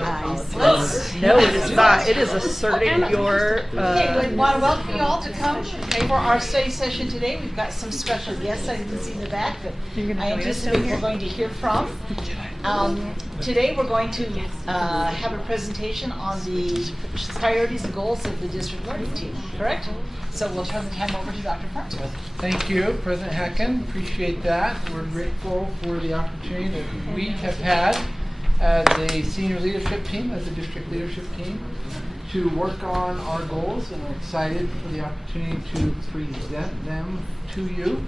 No, it is not. It is asserting your. Okay, we want to welcome you all to come for our study session today. We've got some special guests I didn't see in the back that I anticipate we're going to hear from. Today we're going to have a presentation on the priorities and goals of the district learning team, correct? So we'll turn the time over to Dr. Farnsworth. Thank you, President Hacken. Appreciate that. We're grateful for the opportunity that we have had as a senior leadership team, as a district leadership team, to work on our goals, and we're excited for the opportunity to present them to you.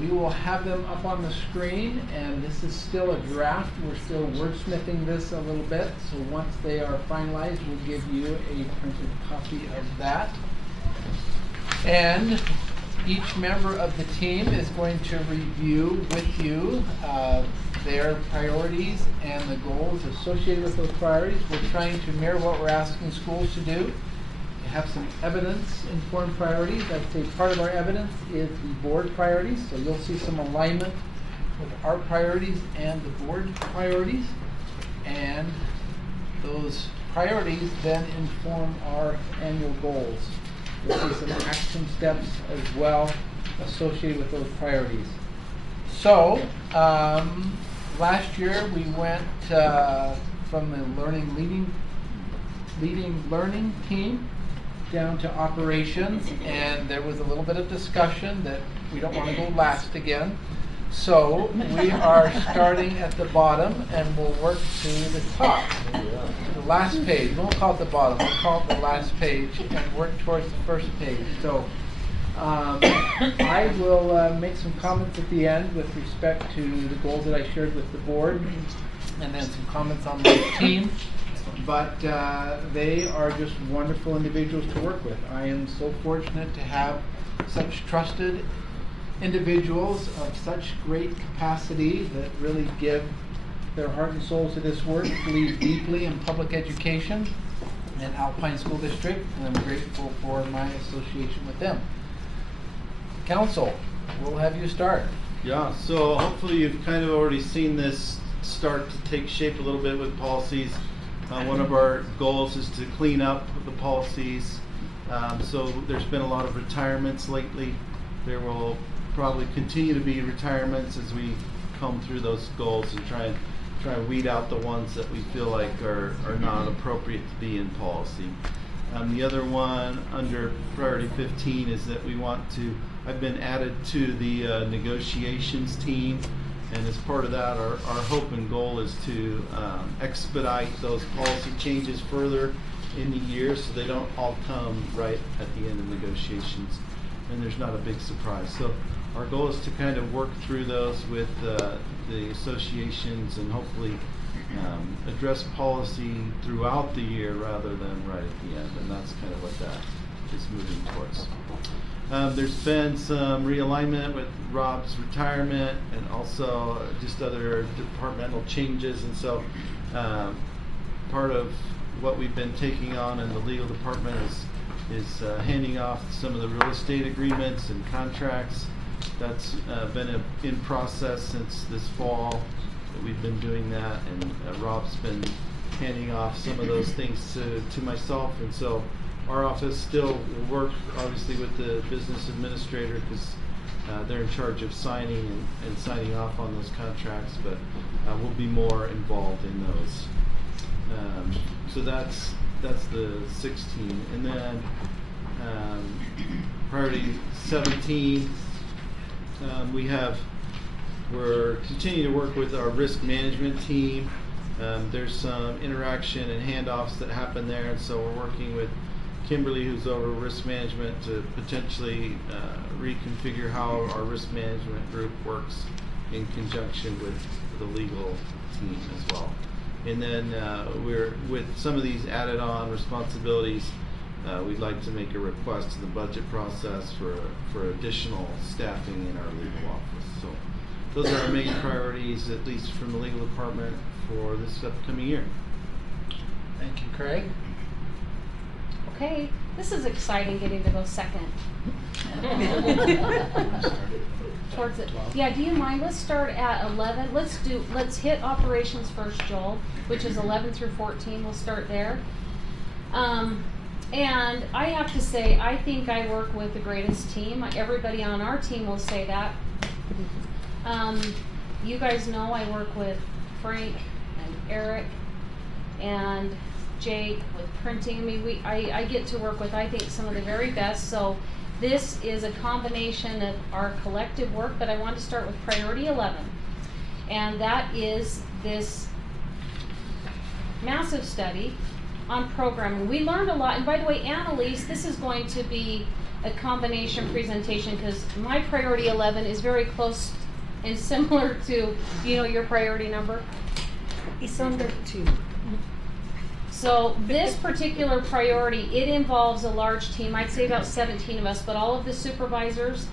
We will have them up on the screen, and this is still a draft. We're still wordsmithing this a little bit, so once they are finalized, we'll give you a printed copy of that. And each member of the team is going to review with you their priorities and the goals associated with those priorities. We're trying to mirror what we're asking schools to do. We have some evidence-informed priorities. I'd say part of our evidence is the board priorities, so you'll see some alignment with our priorities and the board priorities. And those priorities then inform our annual goals. You'll see some action steps as well associated with those priorities. So, last year we went from the leading learning team down to operations, and there was a little bit of discussion that we don't want to go last again. So we are starting at the bottom and we'll work to the top. The last page, we won't call it the bottom, we'll call it the last page and work towards the first page. So I will make some comments at the end with respect to the goals that I shared with the board, and then some comments on my team. But they are just wonderful individuals to work with. I am so fortunate to have such trusted individuals of such great capacity that really give their heart and soul to this work, believe deeply in public education and Alpine School District, and I'm grateful for my association with them. Council, we'll have you start. Yeah, so hopefully you've kind of already seen this start to take shape a little bit with policies. One of our goals is to clean up the policies. So there's been a lot of retirements lately. There will probably continue to be retirements as we comb through those goals and try and weed out the ones that we feel like are not appropriate to be in policy. The other one under priority 15 is that I've been added to the negotiations team, and as part of that our hope and goal is to expedite those policy changes further in the year so they don't all come right at the end of negotiations and there's not a big surprise. So our goal is to kind of work through those with the associations and hopefully address policy throughout the year rather than right at the end, and that's kind of what that is moving towards. There's been some realignment with Rob's retirement and also just other departmental changes, and so part of what we've been taking on in the legal department is handing off some of the real estate agreements and contracts. That's been in process since this fall. We've been doing that, and Rob's been handing off some of those things to myself, and so our office still will work obviously with the business administrator because they're in charge of signing and signing off on those contracts, but we'll be more involved in those. So that's the 16, and then priority 17. We're continuing to work with our risk management team. There's some interaction and handoffs that happen there, and so we're working with Kimberly, who's over risk management, to potentially reconfigure how our risk management group works in conjunction with the legal team as well. And then we're with some of these added on responsibilities, we'd like to make a request to the budget process for additional staffing in our legal office. So those are our main priorities, at least from the legal department, for this upcoming year. Thank you, Craig. Okay, this is exciting getting to go second. Towards it. Yeah, do you mind? Let's start at 11. Let's hit operations first, Joel, which is 11 through 14. We'll start there. And I have to say, I think I work with the greatest team. Everybody on our team will say that. You guys know I work with Frank and Eric and Jake with printing. I mean, I get to work with, I think, some of the very best. So this is a combination of our collective work, but I want to start with priority 11. And that is this massive study on programming. We learned a lot. And by the way, Annalise, this is going to be a combination presentation because my priority 11 is very close and similar to, your priority number. It's under 2. So this particular priority, it involves a large team. I'd say about 17 of us, but all of the supervisors,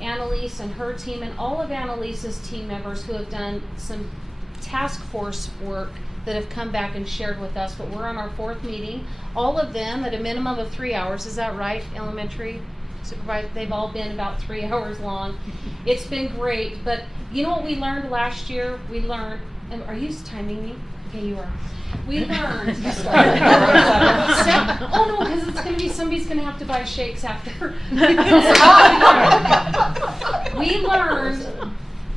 Annalise and her team, and all of Annalise's team members who have done some task force work that have come back and shared with us. But we're on our 4th meeting. All of them at a minimum of 3 hours. Is that right, elementary supervisor? They've all been about 3 hours long. It's been great. But you know what we learned last year? We learned, and are you timing me? Okay, you are. We learned. Oh no, because it's going to be somebody's going to have to buy shakes after. We learned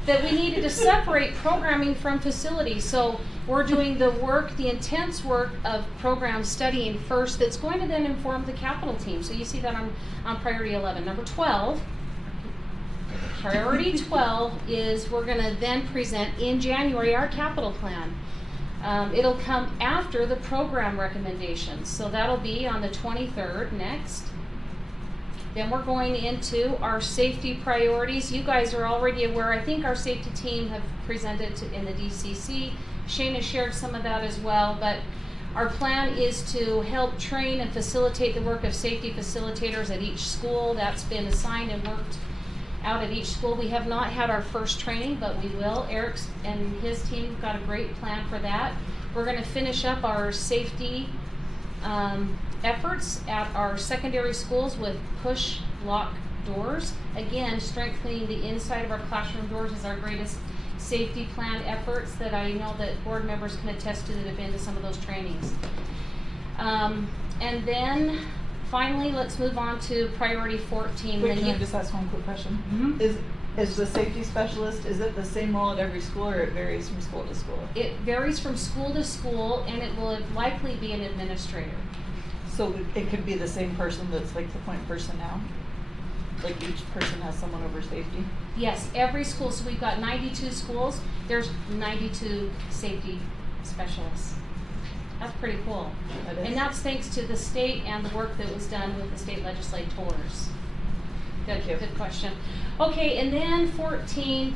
that we needed to separate programming from facility. So we're doing the work, the intense work of program studying first. That's going to then inform the capital team. So you see that on priority 11. Number 12. Priority 12 is we're going to then present in January our capital plan. It'll come after the program recommendations. So that'll be on the 23rd next. Then we're going into our safety priorities. You guys are already aware. I think our safety team have presented in the DCC. Shane has shared some of that as well. But our plan is to help train and facilitate the work of safety facilitators at each school. That's been assigned and worked out at each school. We have not had our first training, but we will. Eric and his team have got a great plan for that. We're going to finish up our safety efforts at our secondary schools with push lock doors. Again, strengthening the inside of our classroom doors is our greatest safety plan efforts that I know that board members can attest to that have been to some of those trainings. And then finally, let's move on to priority 14. Wait, can I just ask one quick question? Mm-hmm. Is the safety specialist, is it the same role at every school or it varies from school to school? It varies from school to school, and it will likely be an administrator. So it could be the same person that's like the point person now? Like each person has someone over safety? Yes, every school. So we've got 92 schools. There's 92 safety specialists. That's pretty cool. That is. And that's thanks to the state and the work that was done with the state legislators. Good question. Okay, and then 14,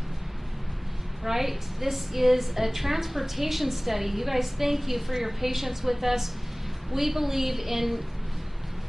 right? This is a transportation study. You guys, thank you for your patience with us. We believe in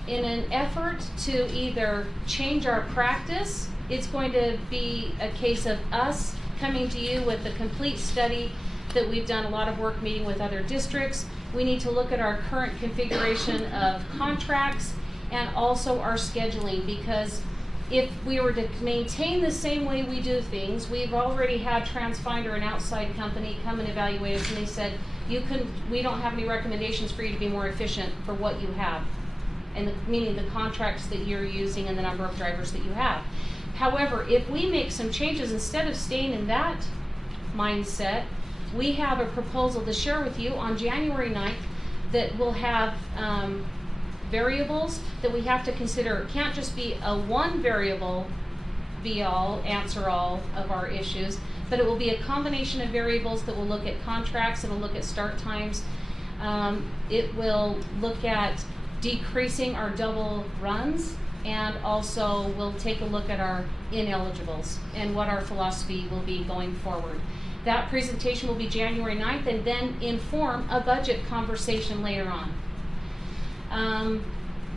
an effort to either change our practice. It's going to be a case of us coming to you with a complete study that we've done a lot of work meeting with other districts. We need to look at our current configuration of contracts and also our scheduling, because if we were to maintain the same way we do things, we've already had TransFinder, an outside company, come and evaluate us, and they said, we don't have any recommendations for you to be more efficient for what you have, and meaning the contracts that you're using and the number of drivers that you have. However, if we make some changes, instead of staying in that mindset, we have a proposal to share with you on January 9th that will have variables that we have to consider. It can't just be a one variable be all, answer all of our issues, but it will be a combination of variables that will look at contracts, it will look at start times, it will look at decreasing our double runs, and also we'll take a look at our ineligibles and what our philosophy will be going forward. That presentation will be January 9th and then inform a budget conversation later on.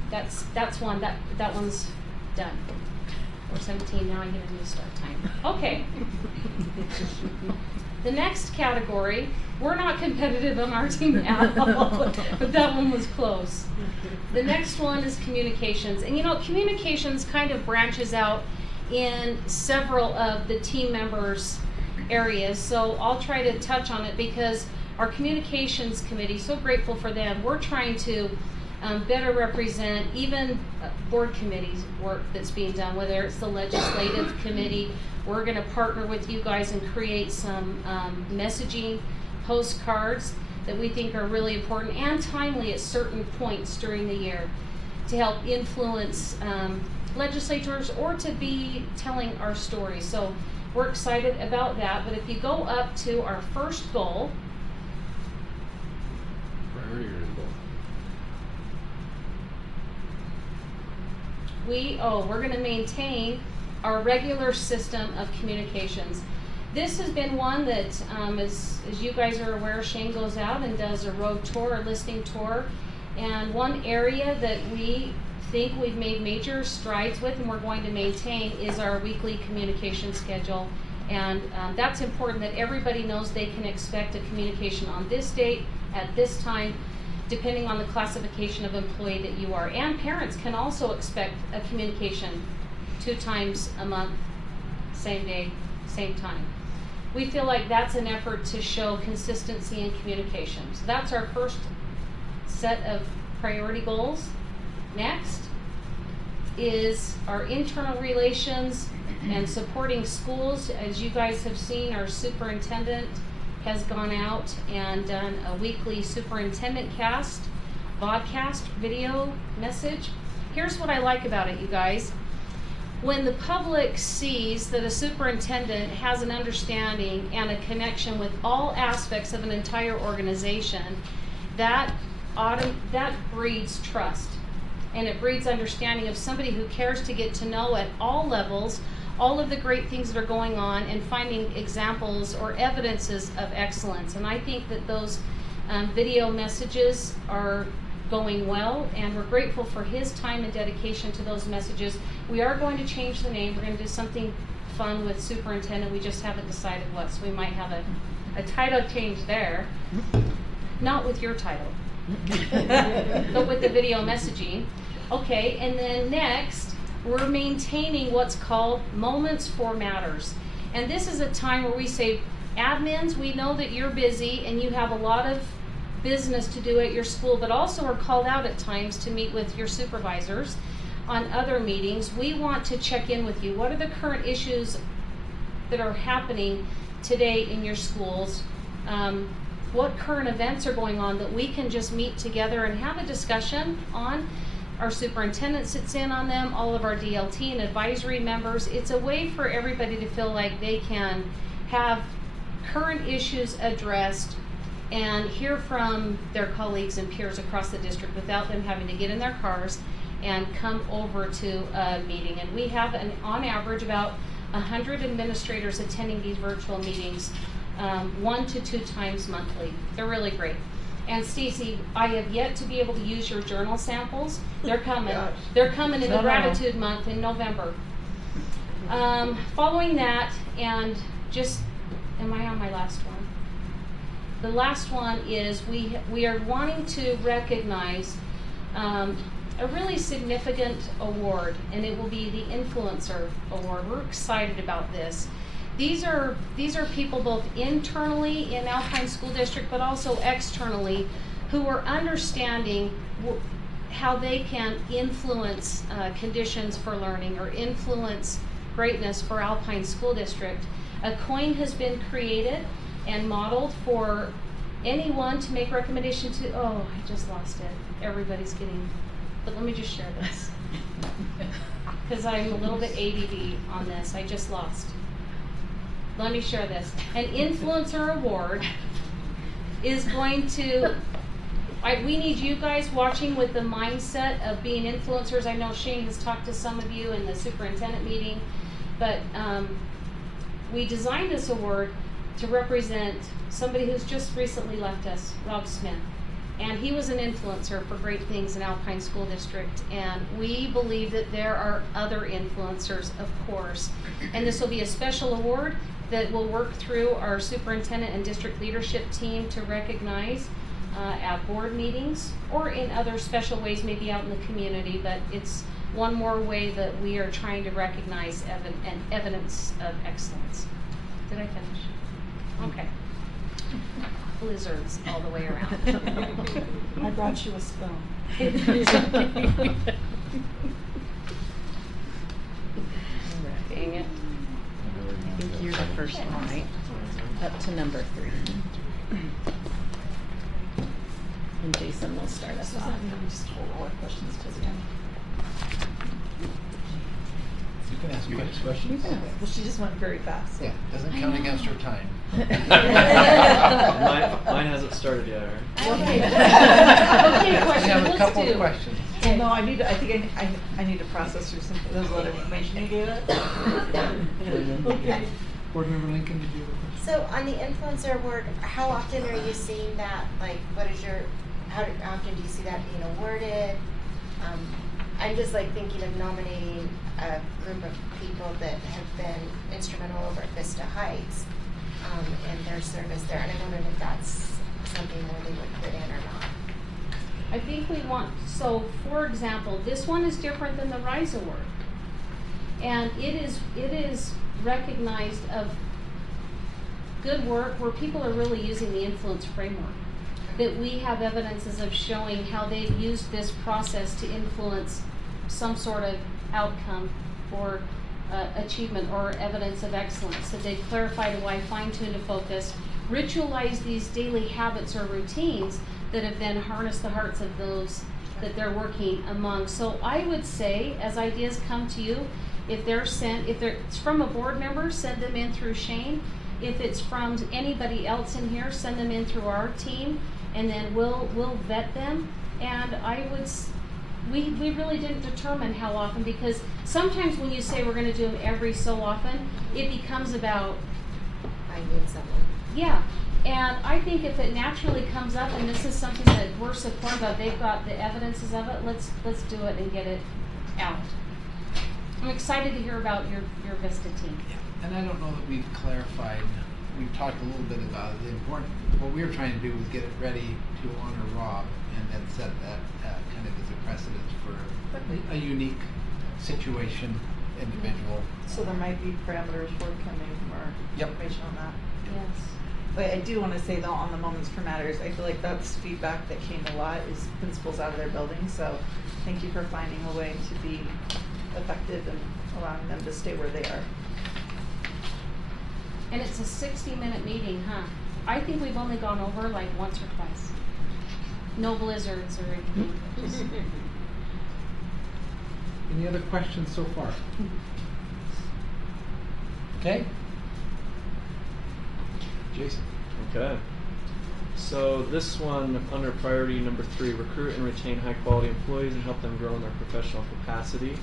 That's one. That one's done. We're 17 now. I get a new start time. Okay. The next category, we're not competitive on our team at all, but that one was close. The next one is communications. And you know, communications kind of branches out in several of the team members' areas. So I'll try to touch on it because our communications committee, so grateful for them. We're trying to better represent even board committees work that's being done, whether it's the legislative committee. We're going to partner with you guys and create some messaging postcards that we think are really important and timely at certain points during the year to help influence legislators or to be telling our story. So we're excited about that. But if you go up to our first goal, we're going to maintain our regular system of communications. This has been one that, as you guys are aware, Shane goes out and does a road tour, a listening tour, and one area that we think we've made major strides with and we're going to maintain is our weekly communication schedule. And that's important that everybody knows they can expect a communication on this date, at this time, depending on the classification of employee that you are. And parents can also expect a communication 2 times a month, same day, same time. We feel like that's an effort to show consistency in communication. So that's our first set of priority goals. Next is our internal relations and supporting schools. As you guys have seen, our superintendent has gone out and done a weekly superintendent cast, vodcast, video message. Here's what I like about it, you guys. When the public sees that a superintendent has an understanding and a connection with all aspects of an entire organization, that breeds trust. And it breeds understanding of somebody who cares to get to know at all levels all of the great things that are going on and finding examples or evidences of excellence. And I think that those video messages are going well, and we're grateful for his time and dedication to those messages. We are going to change the name. We're going to do something fun with superintendent. We just haven't decided what, so we might have a title change there. Not with your title, but with the video messaging. Okay, and then next, we're maintaining what's called Moments for Matters. And this is a time where we say, admins, we know that you're busy and you have a lot of business to do at your school, but also are called out at times to meet with your supervisors on other meetings. We want to check in with you. What are the current issues that are happening today in your schools? What current events are going on that we can just meet together and have a discussion on? Our superintendent sits in on them, all of our DLT and advisory members. It's a way for everybody to feel like they can have current issues addressed and hear from their colleagues and peers across the district without them having to get in their cars and come over to a meeting. And we have, on average, about 100 administrators attending these virtual meetings 1 to 2 times monthly. They're really great. And Stacy, I have yet to be able to use your journal samples. They're coming. Gosh. They're coming in the Gratitude Month in November. Following that, and just, am I on my last one? The last one is we are wanting to recognize a really significant award, and it will be the Influencer Award. We're excited about this. These are people both internally in Alpine School District, but also externally, who are understanding how they can influence conditions for learning or influence greatness for Alpine School District. A coin has been created and modeled for anyone to make recommendation to. Oh, I just lost it. Everybody's getting, but let me just share this because I'm a little bit ADD on this. I just lost. Let me share this. An Influencer Award is going to, we need you guys watching with the mindset of being influencers. I know Shane has talked to some of you in the superintendent meeting, but we designed this award to represent somebody who's just recently left us, Rob Smith. And he was an influencer for great things in Alpine School District. And we believe that there are other influencers, of course. And this will be a special award that we'll work through our superintendent and district leadership team to recognize at board meetings or in other special ways, maybe out in the community, but it's one more way that we are trying to recognize evidence of excellence. Did I finish? Okay. Blizzards all the way around. I brought you a spoon. Dang it. I think you're the first one, right? Up to number 3. And Jason will start us off. Just hold all our questions till the end. You can ask questions. Well, she just went very fast. Yeah, doesn't count against her time. Mine hasn't started yet, right? Okay. Okay, We question, have a let's couple do. of questions. Well, no, I think I need to process through some of those other information you gave us. Okay. Board Member Lincoln, did you have a question? So on the influencer award, how often are you seeing that? Like, how often do you see that being awarded? I'm just like thinking of nominating a group of people that have been instrumental over at Vista Heights in their service there, and I'm wondering if that's something where they would fit in or not. I think we want, so for example, this one is different than the RISE Award. And it is recognized of good work where people are really using the influence framework. That we have evidences of showing how they've used this process to influence some sort of outcome or achievement or evidence of excellence. So they've clarified why, fine-tuned a focus, ritualize these daily habits or routines that have then harnessed the hearts of those that they're working among. So I would say, as ideas come to you, if it's from a board member, send them in through Shane. If it's from anybody else in here, send them in through our team, and then we'll vet them. And we really didn't determine how often, because sometimes when you say we're going to do them every so often, it becomes about Finding someone. yeah. And I think if it naturally comes up, and this is something that we're supportive of, they've got the evidences of it, let's do it and get it out. I'm excited to hear about your Vista team. Yeah, and I don't know that we've clarified, we've talked a little bit about the what we were trying to do was get it ready to honor Rob and then set that kind of as a precedent for a unique situation, individual. So there might be parameters forthcoming or Yep. information on that. Yes. But I do want to say though, on the Moments for Matters, I feel like that's feedback that came a lot is principals out of their building. So thank you for finding a way to be effective and allowing them to stay where they are. And it's a 60-minute meeting, huh? I think we've only gone over like once or twice. No blizzards or anything. Just Any other questions so far? Okay. Jason. Okay. So this one, under priority number 3, recruit and retain high quality employees and help them grow in their professional capacity.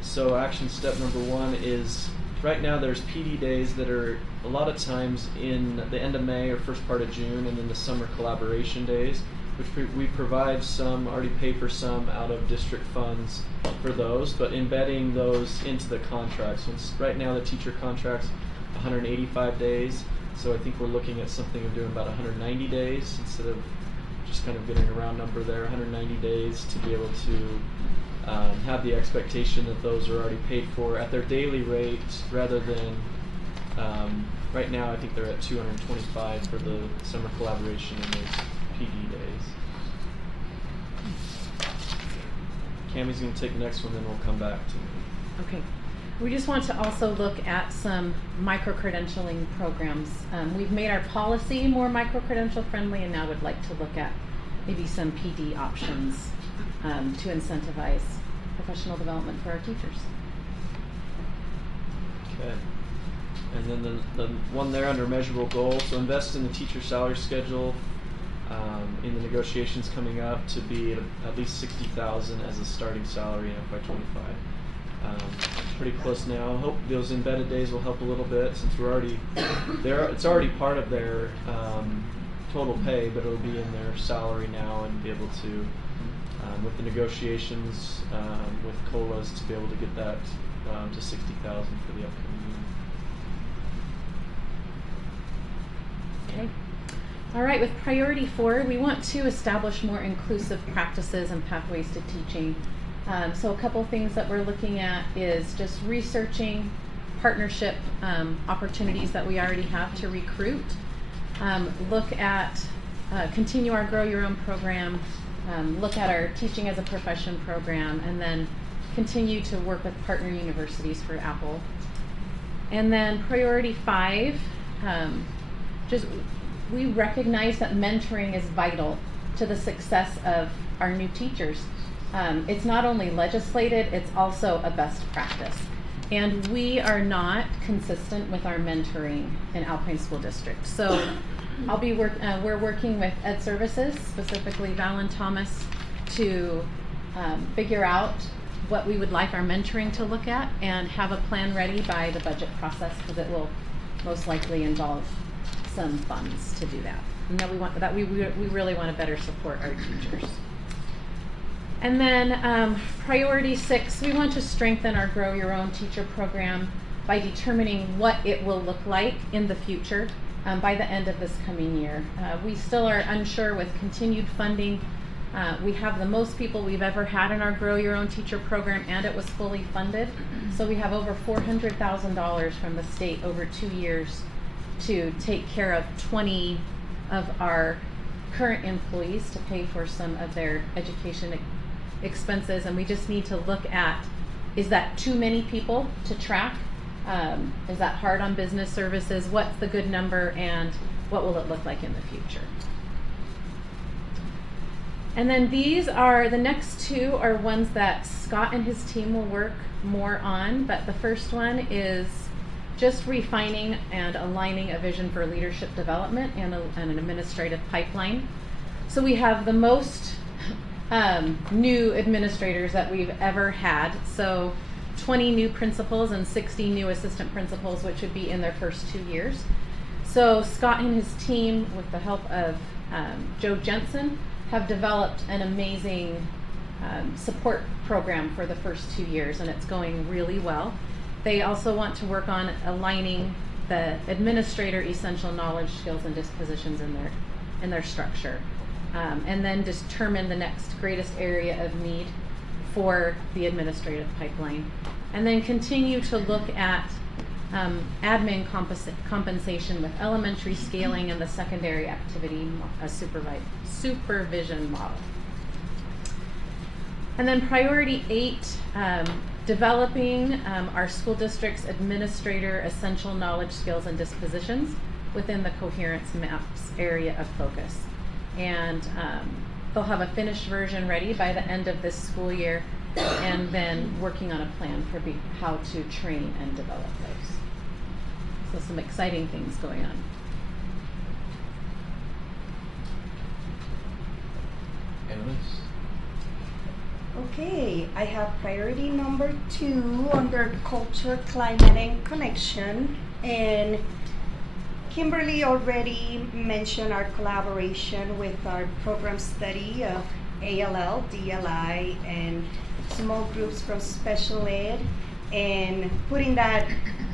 So action step number 1 is, right now there's PD days that are a lot of times in the end of May or first part of June, and then the summer collaboration days, which we provide some, already pay for some out of district funds for those, but embedding those into the contracts. Right now the teacher contract's 185 days. So I think we're looking at something of doing about 190 days instead of just kind of getting a round number there, 190 days to be able to have the expectation that those are already paid for at their daily rate rather than, right now I think they're at 225 for the summer collaboration and those PD days. Cammie's going to take the next one, then we'll come back to me. Okay. We just want to also look at some micro-credentialing programs. We've made our policy more micro-credential friendly and now would like to look at maybe some PD options to incentivize professional development for our teachers. Okay. And then the one there under measurable goals, so invest in the teacher salary schedule in the negotiations coming up to be at least $60,000 as a starting salary in FY25. Pretty close now. Hope those embedded days will help a little bit since we're already there. It's already part of their total pay, but it'll be in their salary now and be able to, with the negotiations with COLAs, to be able to get that to $60,000 for the upcoming year. All right, with priority 4, we want to establish more inclusive practices and pathways to teaching. So a couple things that we're looking at is just researching partnership opportunities that we already have to recruit. Look at, continue our Grow Your Own program, look at our Teaching as a Profession program, and then continue to work with partner universities for Apple. And then priority 5, we recognize that mentoring is vital to the success of our new teachers. It's not only legislated, it's also a best practice. And we are not consistent with our mentoring in Alpine School District. So we're working with Ed Services, specifically Val and Thomas, to figure out what we would like our mentoring to look at and have a plan ready by the budget process, because it will most likely involve some funds to do that. And that we really want to better support our teachers. And then priority 6, we want to strengthen our Grow Your Own teacher program by determining what it will look like in the future by the end of this coming year. We still are unsure with continued funding. We have the most people we've ever had in our Grow Your Own teacher program, and it was fully funded. So we have over $400,000 from the state over 2 years to take care of 20 of our current employees to pay for some of their education expenses. And we just need to look at, is that too many people to track? Is that hard on business services? What's the good number, and what will it look like in the future? And then these are, the next 2 are ones that Scott and his team will work more on, but the first one is just refining and aligning a vision for leadership development and an administrative pipeline. So we have the most new administrators that we've ever had. So 20 new principals and 60 new assistant principals, which would be in their first 2 years. So Scott and his team, with the help of Joe Jensen, have developed an amazing support program for the first 2 years, and it's going really well. They also want to work on aligning the administrator essential knowledge, skills, and dispositions in their structure, and then determine the next greatest area of need for the administrative pipeline, and then continue to look at admin compensation with elementary scaling and the secondary activity supervision model. And then priority 8, developing our school district's administrator essential knowledge, skills, and dispositions within the coherence maps area of focus. And they'll have a finished version ready by the end of this school year, and then working on a plan for how to train and develop those. So some exciting things going on. Annalise? Okay, I have priority number 2 under culture, climate, and connection. And Kimberly already mentioned our collaboration with our program study of ALL, DLI, and small groups from special ed, and putting that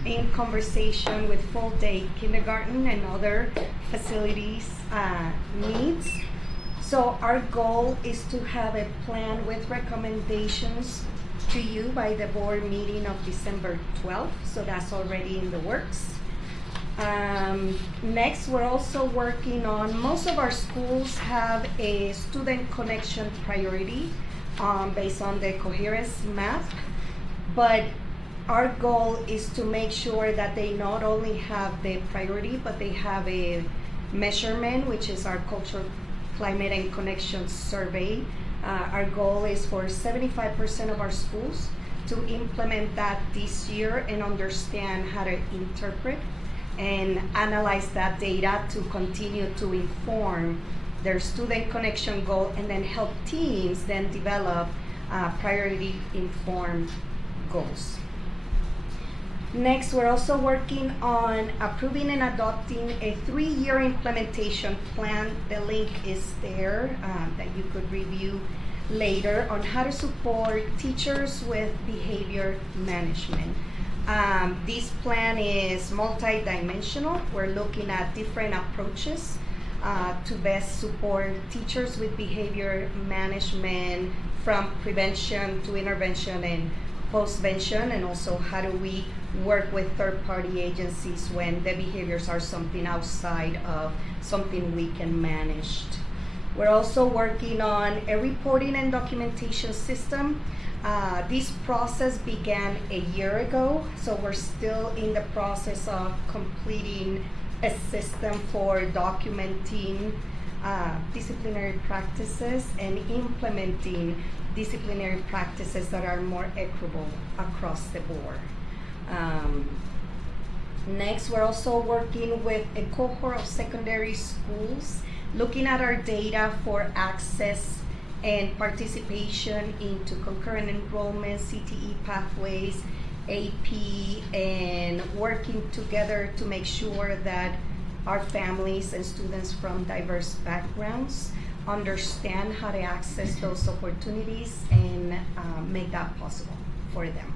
in conversation with full day kindergarten and other facilities needs. So our goal is to have a plan with recommendations to you by the board meeting of December 12th. So that's already in the works. Next, we're also working on, most of our schools have a student connection priority based on the coherence map. But our goal is to make sure that they not only have the priority, but they have a measurement, which is our culture, climate, and connection survey. Our goal is for 75% of our schools to implement that this year and understand how to interpret and analyze that data to continue to inform their student connection goal, and then help teams then develop priority informed goals. Next, we're also working on approving and adopting a 3-year implementation plan. The link is there that you could review later on how to support teachers with behavior management. This plan is multi-dimensional. We're looking at different approaches to best support teachers with behavior management from prevention to intervention and postvention, and also how do we work with third-party agencies when the behaviors are something outside of something we can manage. We're also working on a reporting and documentation system. This process began a year ago, so we're still in the process of completing a system for documenting disciplinary practices and implementing disciplinary practices that are more equitable across the board. Next, we're also working with a cohort of secondary schools, looking at our data for access and participation into concurrent enrollment, CTE pathways, AP, and working together to make sure that our families and students from diverse backgrounds understand how to access those opportunities and make that possible for them.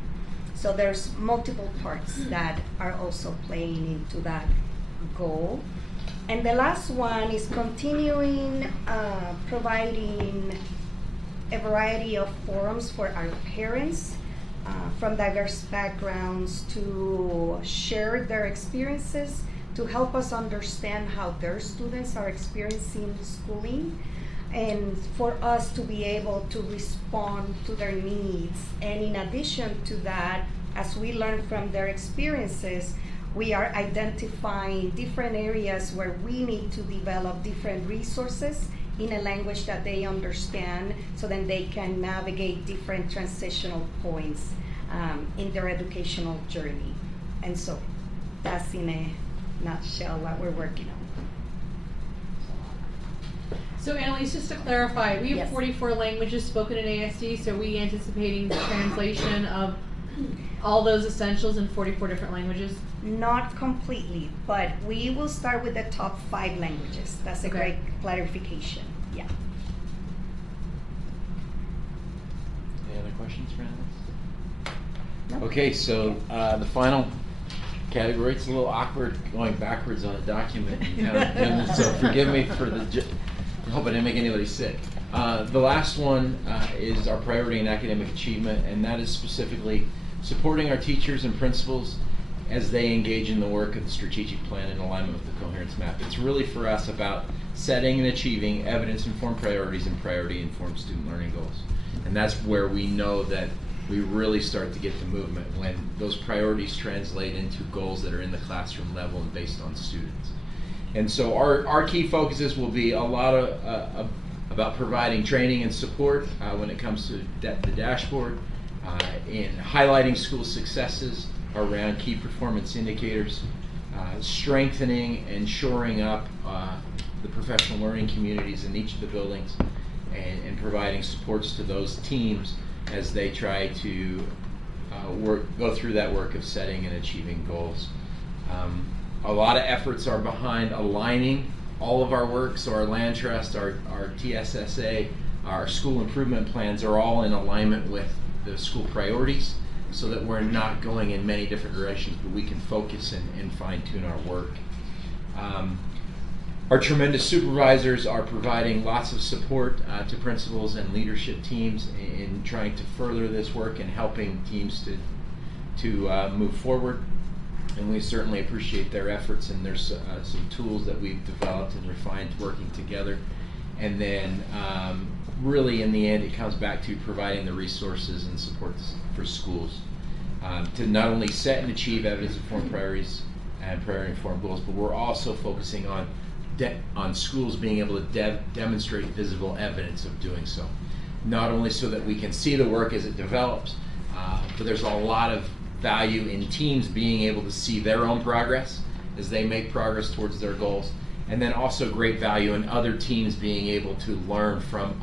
So there's multiple parts that are also playing into that goal. And the last one is continuing providing a variety of forums for our parents from diverse backgrounds to share their experiences, to help us understand how their students are experiencing schooling, and for us to be able to respond to their needs. And in addition to that, as we learn from their experiences, we are identifying different areas where we need to develop different resources in a language that they understand, so then they can navigate different transitional points in their educational journey. And so that's in a nutshell what we're working on. So Annalise, just to clarify, we have Yes. 44 languages spoken in ASD, so are we anticipating the translation of all those essentials in 44 different languages? Not completely, but we will start with the top 5 languages. That's a Okay. great clarification. Yeah. Any other questions for Annalise? No? Okay, so the final category, it's a little awkward going backwards on a document. So forgive me for I hope I didn't make anybody sick. The last one is our priority in academic achievement, and that is specifically supporting our teachers and principals as they engage in the work of the strategic plan in alignment with the coherence map. It's really for us about setting and achieving evidence-informed priorities and priority-informed student learning goals. And that's where we know that we really start to get the movement, when those priorities translate into goals that are in the classroom level and based on students. And so our key focuses will be a lot of about providing training and support when it comes to the dashboard, in highlighting school successes around key performance indicators, strengthening and shoring up the professional learning communities in each of the buildings, and providing supports to those teams as they try to go through that work of setting and achieving goals. A lot of efforts are behind aligning all of our work, so our land trust, our TSSA, our school improvement plans are all in alignment with the school priorities, so that we're not going in many different directions, but we can focus and fine-tune our work. Our tremendous supervisors are providing lots of support to principals and leadership teams in trying to further this work and helping teams to move forward. And we certainly appreciate their efforts, and there's some tools that we've developed and refined working together. And then really in the end, it comes back to providing the resources and supports for schools to not only set and achieve evidence-informed priorities and priority-informed goals, but we're also focusing on schools being able to demonstrate visible evidence of doing so. Not only so that we can see the work as it develops, but there's a lot of value in teams being able to see their own progress as they make progress towards their goals, and then also great value in other teams being able to learn from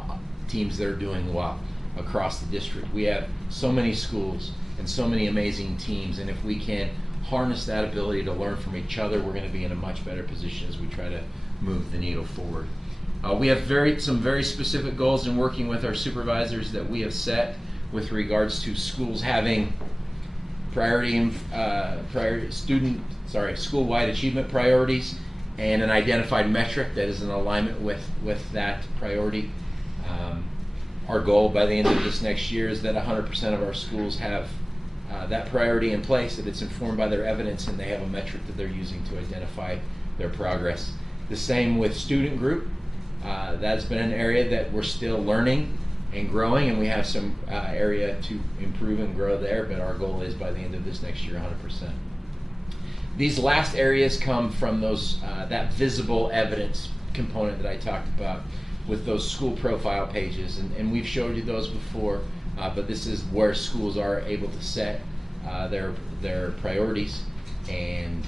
teams that are doing well across the district. We have so many schools and so many amazing teams, and if we can harness that ability to learn from each other, we're going to be in a much better position as we try to move the needle forward. We have some very specific goals in working with our supervisors that we have set with regards to schools having school-wide achievement priorities and an identified metric that is in alignment with that priority. Our goal by the end of this next year is that 100% of our schools have that priority in place, that it's informed by their evidence, and they have a metric that they're using to identify their progress. The same with student group. That's been an area that we're still learning and growing, and we have some area to improve and grow there, but our goal is by the end of this next year 100%. These last areas come from those that visible evidence component that I talked about with those school profile pages, and we've showed you those before, but this is where schools are able to set their priorities and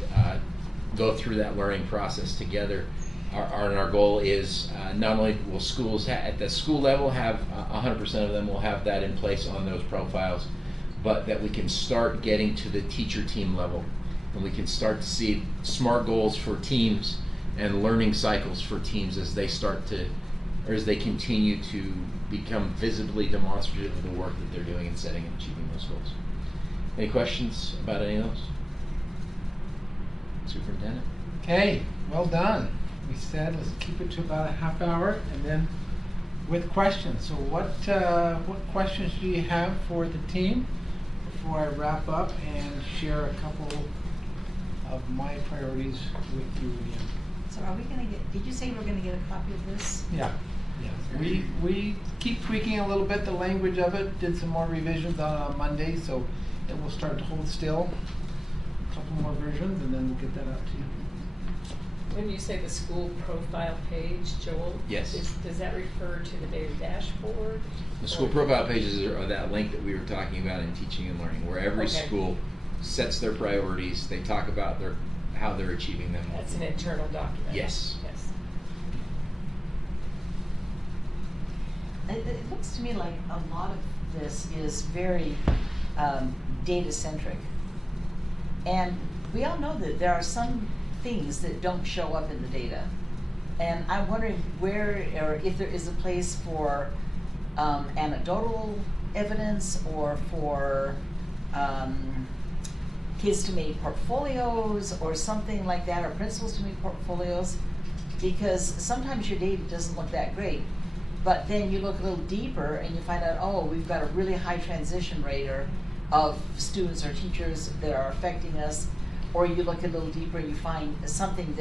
go through that learning process together. Our goal is not only will schools at the school level have 100% of them will have that in place on those profiles, but that we can start getting to the teacher team level, and we can start to see SMART goals for teams and learning cycles for teams as they start to, or as they continue to become visibly demonstrative of the work that they're doing in setting and achieving those goals. Any questions about any of those? Superintendent? Okay, well done. We said let's keep it to about a half hour, and then with questions. So what questions do you have for the team before I wrap up and share a couple of my priorities with you again? So are we gonna get, did you say we're gonna get a copy of this? Yeah. We keep tweaking a little bit the language of it, did some more revisions on Monday, so it will start to hold still. A couple more versions, and then we'll get that out to you. When you say the school profile page, Joel? Yes. Does that refer to the data dashboard? The school profile pages are that link that we were talking about in teaching and learning, where every school sets their priorities, they talk about how they're achieving them. That's an internal document? Yes. Yes. It looks to me like a lot of this is very data-centric. And we all know that there are some things that don't show up in the data. And I'm wondering where, or if there is a place for anecdotal evidence, or for kids to make portfolios or something like that, or principals to make portfolios, because sometimes your data doesn't look that great. But then you look a little deeper and you find out, oh, we've got a really high transition rate of students or teachers that are affecting us. Or you look a little deeper and you find something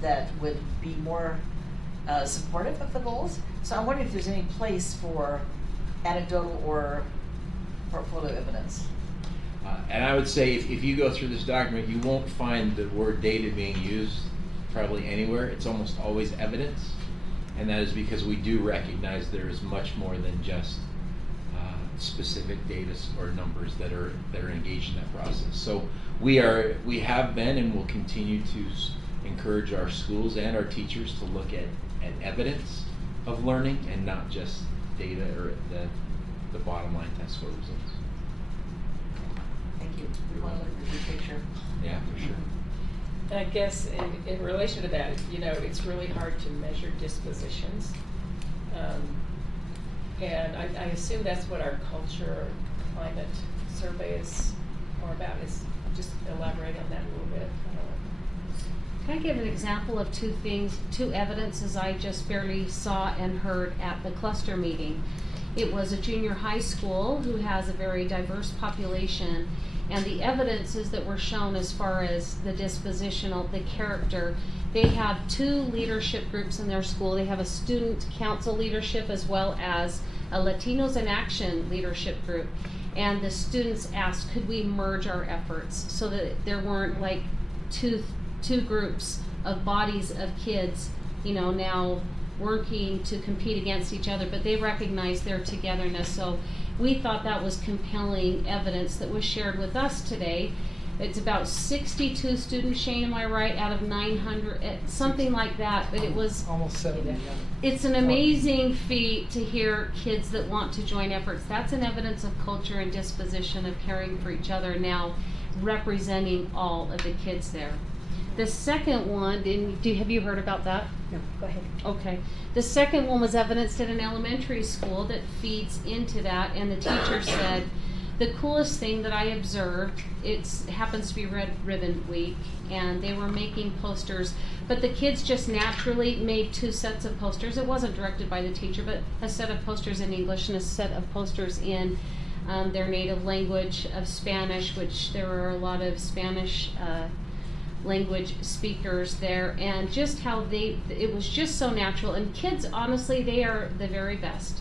that would be more supportive of the goals. So I wonder if there's any place for anecdotal or portfolio evidence. And I would say if you go through this document, you won't find the word data being used probably anywhere. It's almost always evidence. And that is because we do recognize there is much more than just specific data or numbers that are engaged in that process. So we have been and will continue to encourage our schools and our teachers to look at evidence of learning and not just data or the bottom line test score results. Thank you. We want to look at the big picture. Yeah, for sure. And I guess in relation to that, it's really hard to measure dispositions. And I assume that's what our culture climate survey is more about, is just elaborate on that a little bit. Can I give an example of two evidences I just barely saw and heard at the cluster meeting? It was a junior high school who has a very diverse population, and the evidences that were shown as far as the dispositional, the character, they have 2 leadership groups in their school. They have a student council leadership as well as a Latinos in Action leadership group. And the students asked, could we merge our efforts so that there weren't like two groups of bodies of kids, now working to compete against each other, but they recognized their togetherness. So we thought that was compelling evidence that was shared with us today. It's about 62 students, Shane, am I right, out of 900, something like that, but it was almost 70. It's an amazing feat to hear kids that want to join efforts. That's an evidence of culture and disposition of caring for each other, now representing all of the kids there. The second one, have you heard about that? No, go ahead. Okay. The second one was evidenced at an elementary school that feeds into that, and the teacher said, the coolest thing that I observed, it happens to be Red Ribbon Week, and they were making posters but the kids just naturally made 2 sets of posters. It wasn't directed by the teacher, but a set of posters in English and a set of posters in their native language of Spanish, which there were a lot of Spanish language speakers there, and just how it was just so natural. And kids, honestly, they are the very best.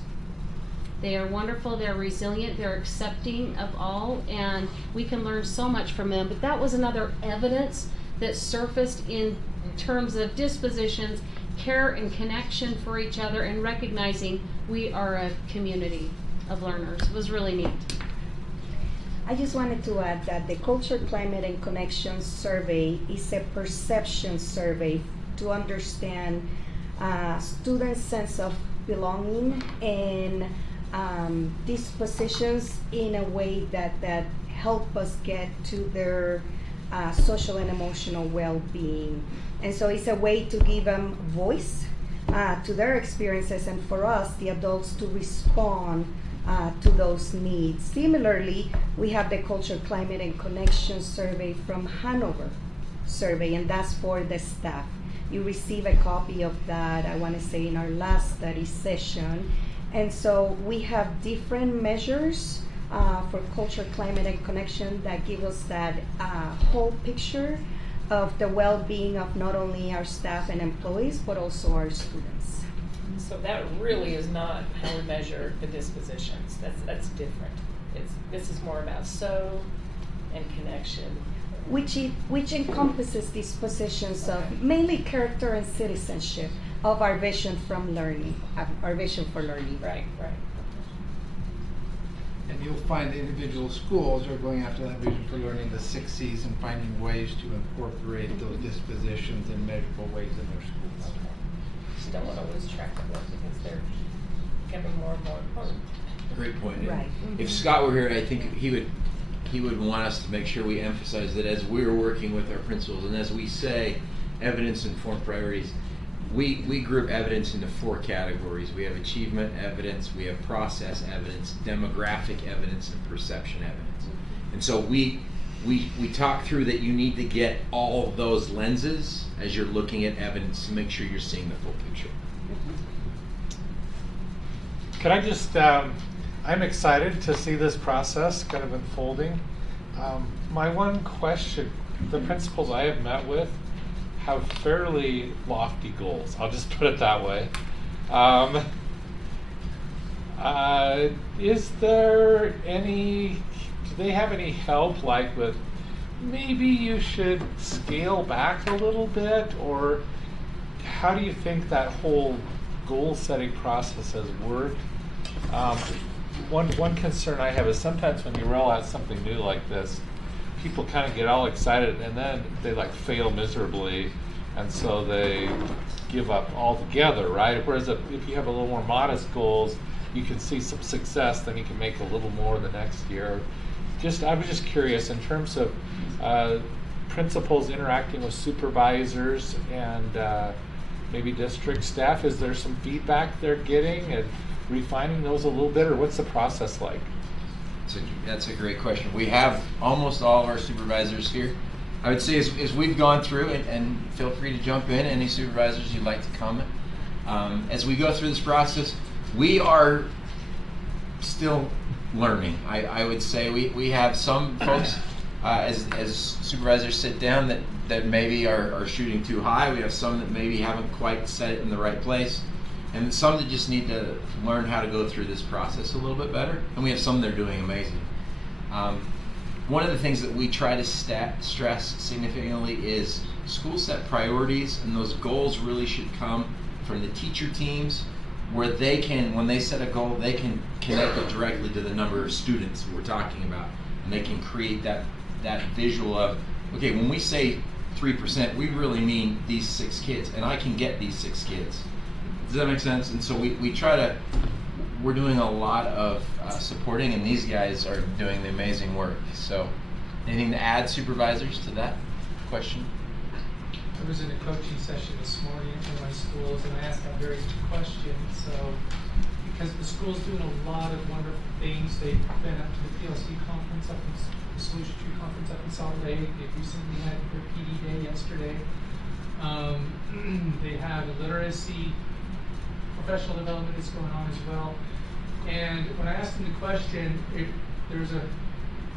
They are wonderful, they're resilient, they're accepting of all, and we can learn so much from them. But that was another evidence that surfaced in terms of dispositions, care and connection for each other, and recognizing we are a community of learners. It was really neat. I just wanted to add that the Culture, Climate, and Connection survey is a perception survey to understand students' sense of belonging and dispositions in a way that help us get to their social and emotional well-being. And so it's a way to give them voice to their experiences, and for us, the adults, to respond to those needs. Similarly, we have the Culture, Climate, and Connection survey from Hanover survey, and that's for the staff. You receive a copy of that, I want to say, in our last study session. And so we have different measures for Culture, Climate, and Connection that give us that whole picture of the well-being of not only our staff and employees, but also our students. So that really is not how we measure the dispositions. That's different. This is more about and connection. Which encompasses dispositions of mainly character and citizenship of our vision from learning, our vision for learning. Right. And you'll find individual schools are going after that vision for learning, the 6 C's, and finding ways to incorporate those dispositions in measurable ways in their schools. Just don't want to lose track of them because they're becoming more and more important. Great point. Right. If Scott were here, I think he would want us to make sure we emphasize that as we're working with our principals, and as we say, evidence-informed priorities, we group evidence into 4 categories. We have achievement evidence, we have process evidence, demographic evidence, and perception evidence. And so we talk through that you need to get all of those lenses as you're looking at evidence to make sure you're seeing the full picture. Can I just, I'm excited to see this process kind of unfolding. My one question, the principals I have met with have fairly lofty goals. I'll just put it that way. Is there any, do they have any help, like with maybe you should scale back a little bit, or how do you think that whole goal setting process has worked? One concern I have is sometimes when you roll out something new like this, people kind of get all excited and then they like fail miserably, and so they give up altogether, right? Whereas if you have a little more modest goals, you can see some success, then you can make a little more the next year. I was just curious in terms of principals interacting with supervisors and maybe district staff, is there some feedback they're getting and refining those a little bit, or what's the process like? That's a great question. We have almost all of our supervisors here. I would say as we've gone through, and feel free to jump in, any supervisors you'd like to comment. As we go through this process, we are still learning. I would say we have some folks, as supervisors sit down, that maybe are shooting too high. We have some that maybe haven't quite set it in the right place. And some that just need to learn how to go through this process a little bit better. And we have some that are doing amazing. One of the things that we try to stress significantly is school set priorities, and those goals really should come from the teacher teams, where they can, when they set a goal, they can connect it directly to the number of students we're talking about. And they can create that visual of, okay, when we say 3%, we really mean these 6 kids, and I can get these 6 kids. Does that make sense? And so we try to, we're doing a lot of supporting, and these guys are doing the amazing work. So anything to add, supervisors, to that question? I was in a coaching session this morning at one of my schools, and I asked that very question. So, because the school's doing a lot of wonderful things, they've been up to the PLC conference, up in the Solution Tree conference up in Salt Lake. They recently had their PD day yesterday. They have literacy, professional development that's going on as well. And when I asked them the question, there was a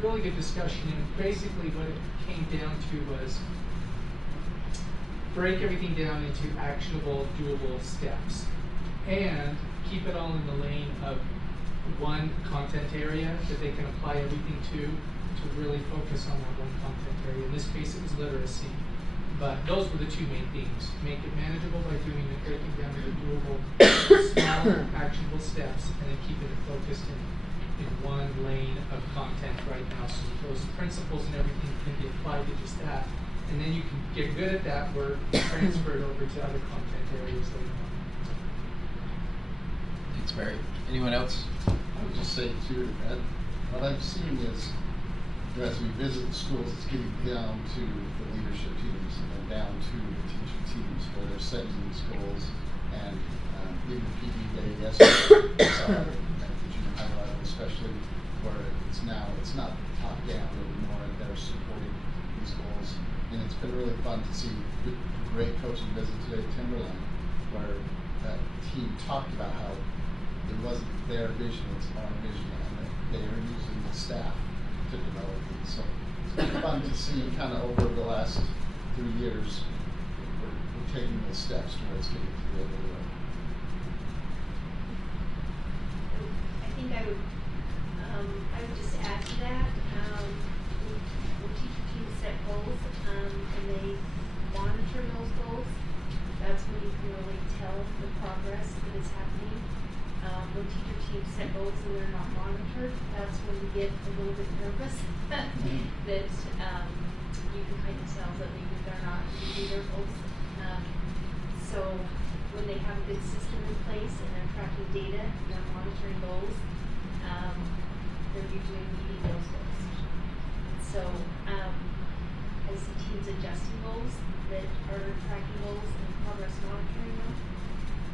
really good discussion, and basically what it came down to was break everything down into actionable, doable steps, and keep it all in the lane of one content area that they can apply everything to really focus on that one content area. In this case, it was literacy. But those were the two main themes. Make it manageable by doing it, breaking down into doable, small, actionable steps, and then keeping it focused in one lane of content right now. So those principles and everything can be applied to just that. And then you can get good at that work, transfer it over to other content areas later on. Thanks, Barry. Anyone else? I would just say too that what I'm seeing is, as we visit the schools, it's getting down to the leadership teams and then down to the teacher teams where they're setting these goals. And even the PD day yesterday, at the junior high level, especially where it's not top down anymore, and they're supporting these goals. And it's been really fun to see great coaching visit today at Timberland, where that team talked about how it wasn't their vision, it's our vision, and that they are using the staff to develop these. So it's been fun to see kind of over the last 3 years, we're taking those steps towards getting to the other way. I think I would just add to that, when teacher teams set goals, and they monitor those goals, that's when you can really tell the progress that is happening. When teacher teams set goals and they're not monitored, that's when we get a little bit nervous that you can kind of tell that maybe they're not meeting their goals. So when they have a good system in place and they're tracking data and they're monitoring goals, they're usually meeting those goals. So I see teams adjusting goals that are tracking goals and progress monitoring them.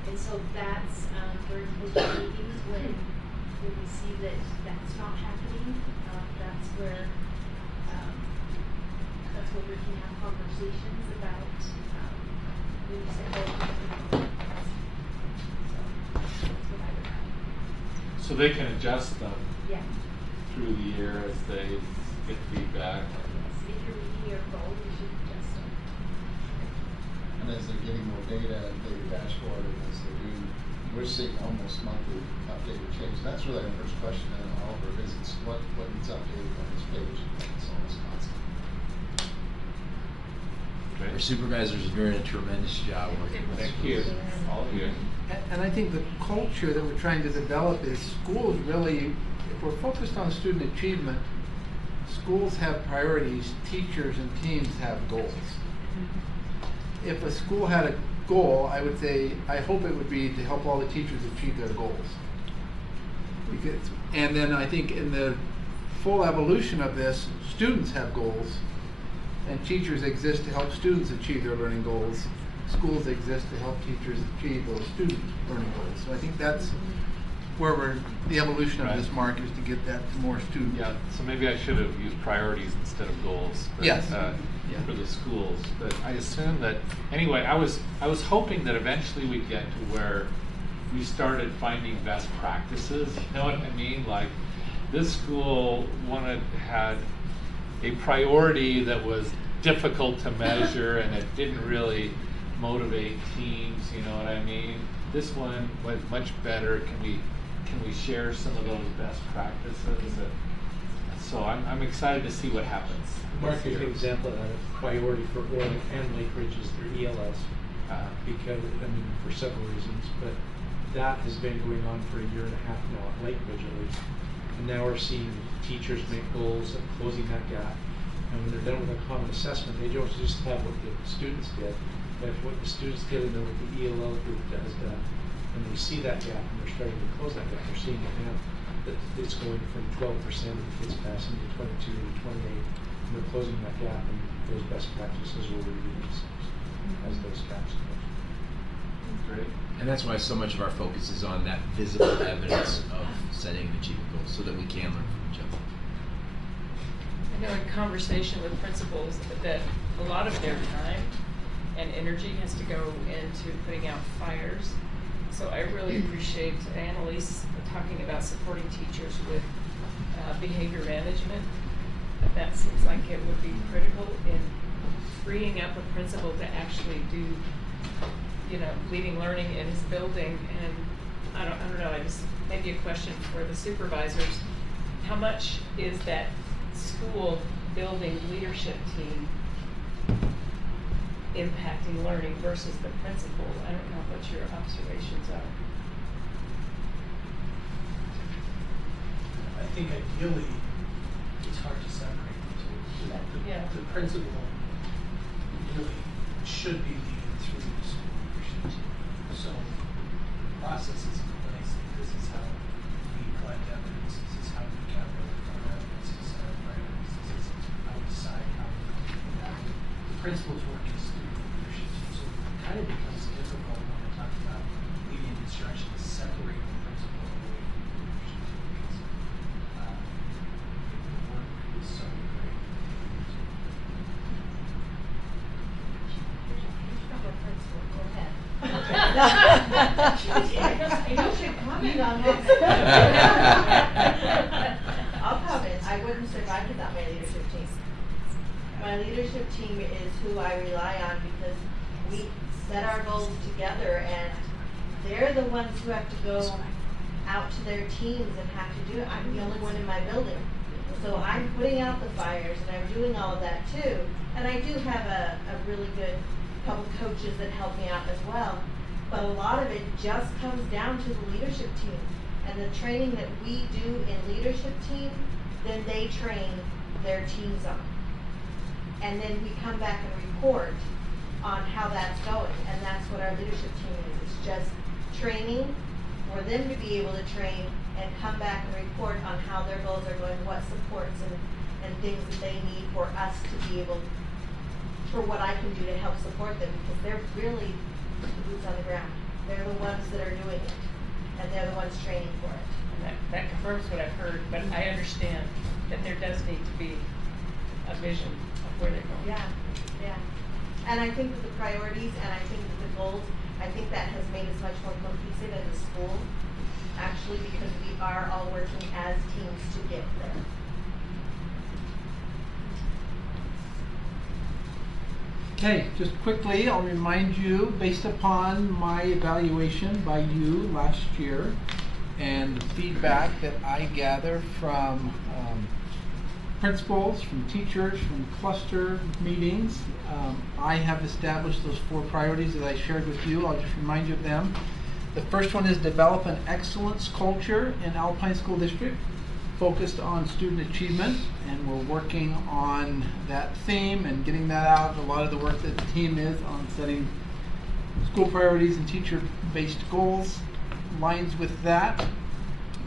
And so that's during coaching meetings when we see that that's not happening, that's where we can have conversations about when you set goals. So that's what I would add. So they can adjust them Yeah. through the year as they get feedback. If you're meeting your goal, you should adjust them. And as they're getting more data, data dashboard, and as they're doing, we're seeing almost monthly updated change. That's really our first question in all of our visits. What needs updated on this page? It's almost constant. Our supervisors are doing a tremendous job working with Thank schools. you, all of you. And I think the culture that we're trying to develop is schools really, if we're focused on student achievement, schools have priorities, teachers and teams have goals. If a school had a goal, I would say, I hope it would be to help all the teachers achieve their goals. And then I think in the full evolution of this, students have goals, and teachers exist to help students achieve their learning goals. Schools exist to help teachers achieve those student learning goals. So I think that's where the evolution of this, Mark, is to get that to more students. Yeah, so maybe I should have used priorities instead of goals. But, Yes. For the schools, but I assume that, anyway, I was hoping that eventually we'd get to where we started finding best practices, you know what I mean? Like, this school had a priority that was difficult to measure and it didn't really motivate teams, you know what I mean? This one was much better. Can we share some of those best practices? So I'm excited to see what happens. Mark is an example of a priority for Orland and Lake Ridge is their ELS, because, for several reasons, but that has been going on for 1.5 years now at Lake Ridge at least. And now we're seeing teachers make goals of closing that gap. And when they're done with a common assessment, they don't just have what the students did, but what the students did and then what the ELL group has done. And they see that gap and they're starting to close that gap. They're seeing it now that it's going from 12% of the kids passing to 22 to 28. And they're closing that gap, and those best practices will be used as those gaps close. Great. And that's why so much of our focus is on that visible evidence of setting and achieving goals so that we can learn from each other. I know in conversation with principals that a lot of their time and energy has to go into putting out fires. So I really appreciate Annalise talking about supporting teachers with behavior management. That seems like it would be critical in freeing up a principal to actually do, leading learning in his building. And I don't know, maybe a question for the supervisors. How much is that school building leadership team impacting learning versus the principal? I don't know what your observations are. I think ideally, it's hard to separate the two. The principal really should be leading through the school leadership team. So processes in place, this is how we collect evidence, this is how we calculate our evidence, this is our priorities, this is how we decide how we complete that. The principal's work is through the leadership team. So it kind of becomes difficult when we're talking about leading instruction to separate the principal away from the leadership team. Because the work is so great. I'll comment. I wouldn't survive without my leadership team. My leadership team is who I rely on because we set our goals together, and they're the ones who have to go out to their teams and have to do it. I'm the only one in my building. So I'm putting out the fires and I'm doing all of that too. And I do have a really good couple coaches that help me out as well. But a lot of it just comes down to the leadership team. And the training that we do in leadership team, then they train their teams on. And then we come back and report on how that's going. And that's what our leadership team is. It's just training for them to be able to train and come back and report on how their goals are going, what supports and things that they need for us to be able, for what I can do to help support them, because they're really the boots on the ground. They're the ones that are doing it, and they're the ones training for it. And that confirms what I've heard, but I understand that there does need to be a vision of where they're going. Yeah. And I think with the priorities and I think with the goals, I think that has made us much more cohesive as a school, actually, because we are all working as teams to get there. Okay, just quickly, I'll remind you, based upon my evaluation by you last year and the feedback that I gather from principals, from teachers, from cluster meetings, I have established those 4 priorities that I shared with you. I'll just remind you of them. The first one is develop an excellence culture in Alpine School District, focused on student achievement, and we're working on that theme and getting that out. A lot of the work that the team is on setting school priorities and teacher-based goals aligns with that,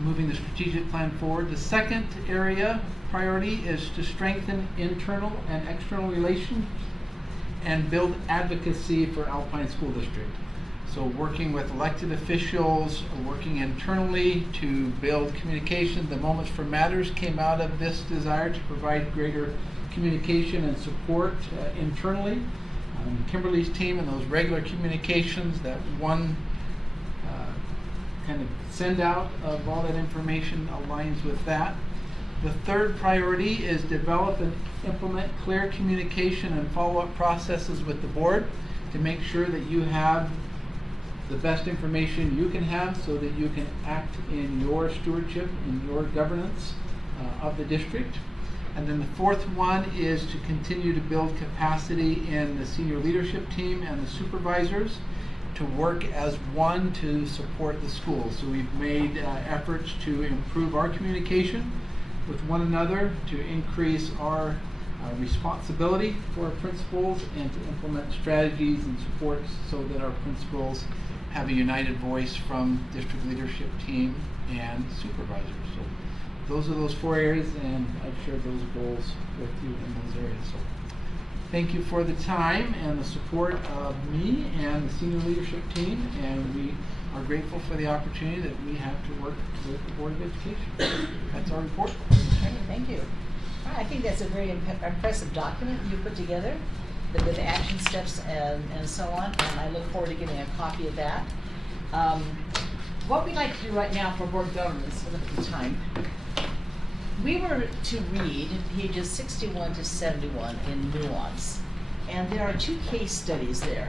moving the strategic plan forward. The second area priority is to strengthen internal and external relations and build advocacy for Alpine School District. So working with elected officials, working internally to build communication. The Moments for Matters came out of this desire to provide greater communication and support internally. Kimberly's team and those regular communications, that one kind of send out of all that information aligns with that. The third priority is develop and implement clear communication and follow-up processes with the board to make sure that you have the best information you can have so that you can act in your stewardship, in your governance of the district. And then the fourth one is to continue to build capacity in the senior leadership team and the supervisors to work as one to support the school. So we've made efforts to improve our communication with one another, to increase our responsibility for our principals, and to implement strategies and supports so that our principals have a united voice from district leadership team and supervisors. So those are those 4 areas, and I've shared those goals with you in those areas. So thank you for the time and the support of me and the senior leadership team, and we are grateful for the opportunity that we have to work with the Board of Education. That's our report. Thank you. I think that's a very impressive document you put together. with action steps and so on, and I look forward to getting a copy of that. What we'd like to do right now for board governance, look at the time. We were to read pages 61 to 71 in nuance, and there are 2 case studies there,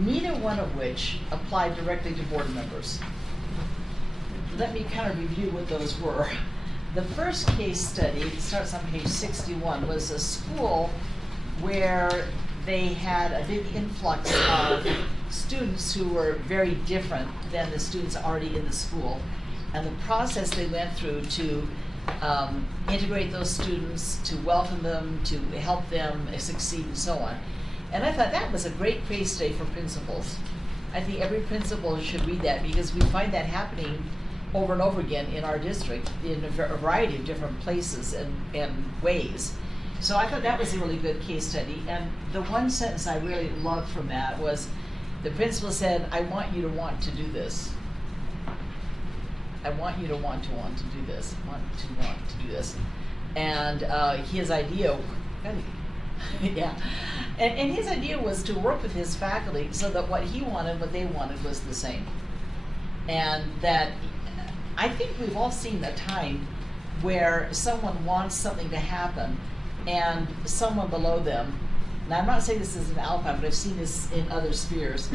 neither one of which apply directly to board members. Let me kind of review what those were. The first case study, it starts on page 61, was a school where they had a big influx of students who were very different than the students already in the school. And the process they went through to integrate those students, to welcome them, to help them succeed and so on. And I thought that was a great case study for principals. I think every principal should read that because we find that happening over and over again in our district in a variety of different places and ways. So I thought that was a really good case study. And the one sentence I really loved from that was the principal said, I want you to want to do this. I want you to want to do this, want to do this. And his idea, yeah, and his idea was to work with his faculty so that what he wanted, what they wanted was the same. And that I think we've all seen a time where someone wants something to happen and someone below them, and I'm not saying this is in Alpine, but I've seen this in other spheres,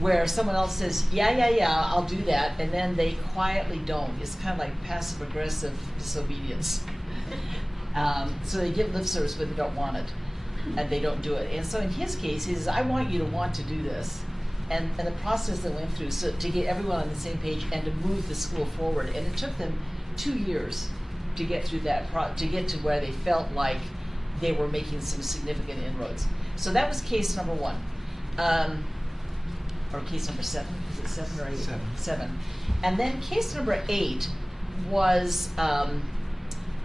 where someone else says, yeah, I'll do that, and then they quietly don't. It's kind of like passive-aggressive disobedience. So they give lip service, but they don't want it, and they don't do it. And so in his case, he says, I want you to want to do this. And the process they went through so to get everyone on the same page and to move the school forward. And it took them 2 years to get through that, to get to where they felt like they were making some significant inroads. So that was case number 1. Or case number 7, is it 7 or 8? 7. And then case number 8 was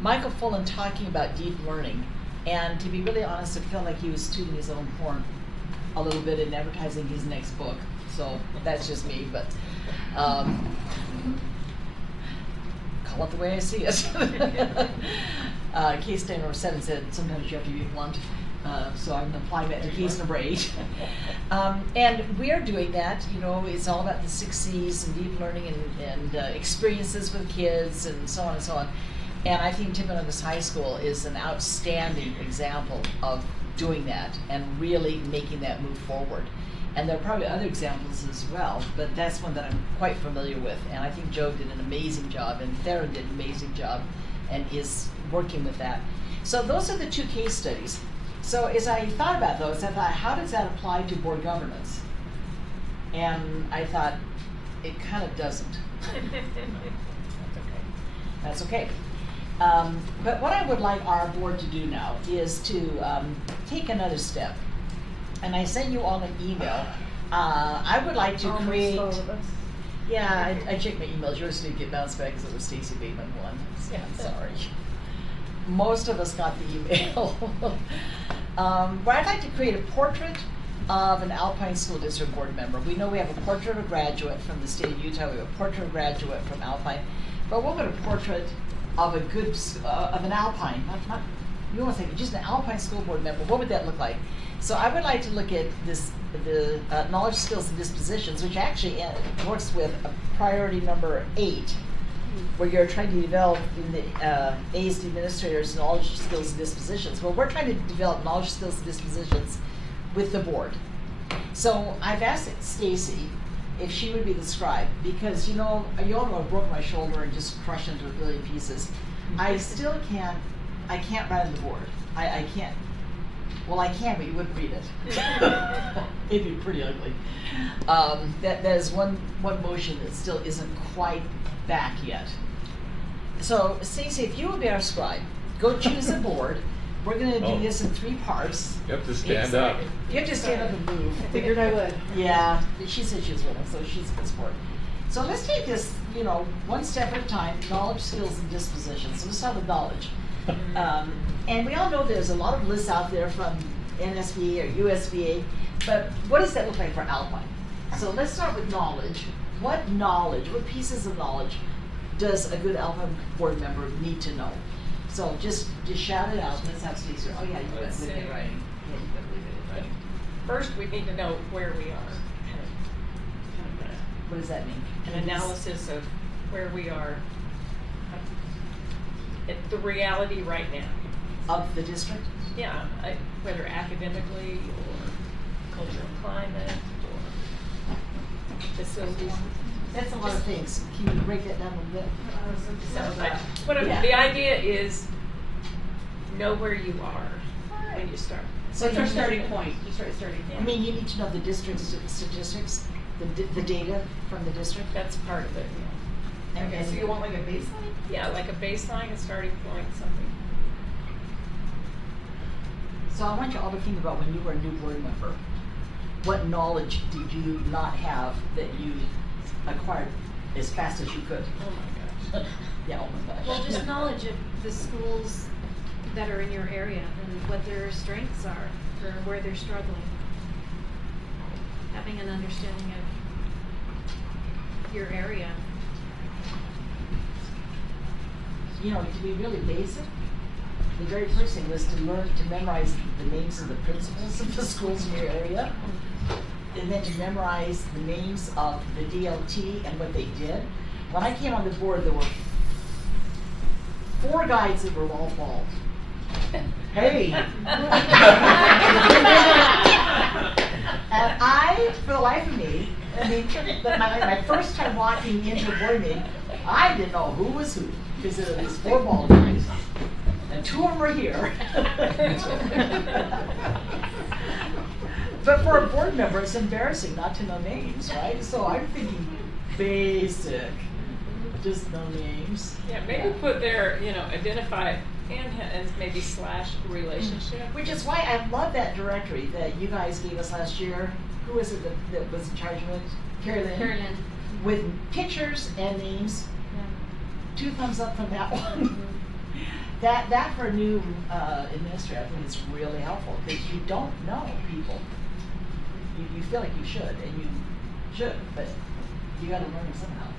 Michael Fullen talking about deep learning. And to be really honest, it felt like he was tooting his own horn a little bit in advertising his next book. So that's just me, but call it the way I see it. Case number 7 said sometimes you have to be blunt. So I'm applying that to case number 8. And we are doing that, you know, it's all about the 6 C's and deep learning and experiences with kids and so on and so on. And I think Timpanogos High School is an outstanding example of doing that and really making that move forward. And there are probably other examples as well, but that's one that I'm quite familiar with. And I think Joe did an amazing job, and Theron did an amazing job, and is working with that. So those are the 2 case studies. So as I thought about those, I thought, how does that apply to board governance? And I thought, it kind of doesn't. That's okay. But what I would like our board to do now is to take another step. And I sent you all an email. I would like to create. All of us. Yeah, I checked my emails. Yours didn't get bounced back because it was Stacy Bateman one. Yeah, I'm sorry. Most of us got the email. But I'd like to create a portrait of an Alpine School District board member. We know we have a portrait of a graduate from the state of Utah. We have a portrait of a graduate from Alpine. But what would a portrait of a good, of an Alpine, not you want to say just an Alpine school board member, what would that look like? So I would like to look at this, the knowledge, skills, and dispositions, which actually works with priority number 8, where you're trying to develop in the ASD administrators knowledge, skills, and dispositions. Well, we're trying to develop knowledge, skills, and dispositions with the board. So I've asked Stacy if she would be the scribe, because you all know I broke my shoulder and just crushed into a billion pieces. I still can't, I can't write on the board. I can't. Well, I can, but you wouldn't read it. It'd be pretty ugly. That is one motion that still isn't quite back yet. So, Stacey, if you would be our scribe, go choose a board. We're going to do this in 3 parts. You have to stand up. You have to stand up and move. I figured I would. Yeah, she said she was willing, so she's a good sport. So let's take this, one step at a time, knowledge, skills, and dispositions. So let's start with knowledge. And we all know there's a lot of lists out there from NSBA or USBA, but what does that look like for Alpine? So let's start with knowledge. What pieces of knowledge does a good Alpine board member need to know? So just shout it out. Let's have Stacey. Oh yeah, you went with it, right? But first, we need to know where we are. What does that mean? An analysis of where we are, at the reality right now. Of the district? Yeah, whether academically or cultural climate or facilities. That's a lot of things. Can you break that down a little bit? The idea is know where you are when you start. So it's our starting point. Just our starting point. I mean, you need to know the district's statistics, the data from the district. That's part of it. Yeah. Okay, so you want like a baseline? Yeah, like a baseline, a starting point, something. So I want you all to think about when you were a new board member, what knowledge did you not have that you acquired as fast as you could? Oh my gosh. Yeah, oh my gosh. Well, just knowledge of the schools that are in your area and what their strengths are or where they're struggling. Having an understanding of your area. You know, to be really basic, the very first thing was to learn to memorize the names of the principals of the schools in your area, and then to memorize the names of the DLT and what they did. When I came on the board, there were 4 guys that were all bald. Hey! And I, for the life of me, I mean, my first time walking into a board meeting, I didn't know who was who, because there were these 4 bald guys, and 2 of them were here. But for a board member, it's embarrassing not to know names, right? So I'm thinking basic, just know names. Yeah, maybe put there, identify and maybe / relationship. Which is why I love that directory that you guys gave us last year. Who was it that was in charge of it? Carrie Lynn. With pictures and names. Yeah. 2 thumbs up from that one. That for a new administrator, I think it's really helpful because you don't know people. You feel like you should, and you should, but you got to learn it somehow.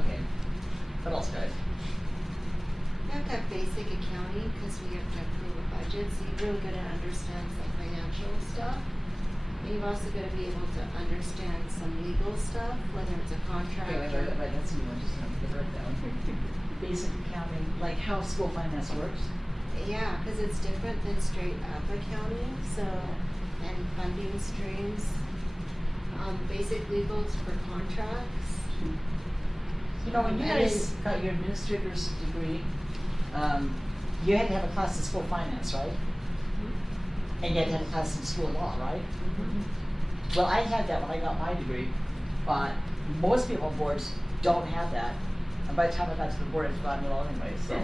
Okay. What else, guys? You have to have basic accounting because we have to approve a budget, so you're really going to understand some financial stuff. And you've also got to be able to understand some legal stuff, whether it's a contract. Wait, that's a new one. Just write that one. Basic accounting, like how school finance works. Yeah, because it's different than straight up accounting. So, and funding streams, basic legals for contracts. You know, when you guys got your administrator's degree, you had to have a class in school finance, right? Mm-hmm. And you had to have a class in school law, right? Mm-hmm. Well, I had that when I got my degree, but most people on boards don't have that. And by the time I got to the board, I'd forgotten it all anyway, so.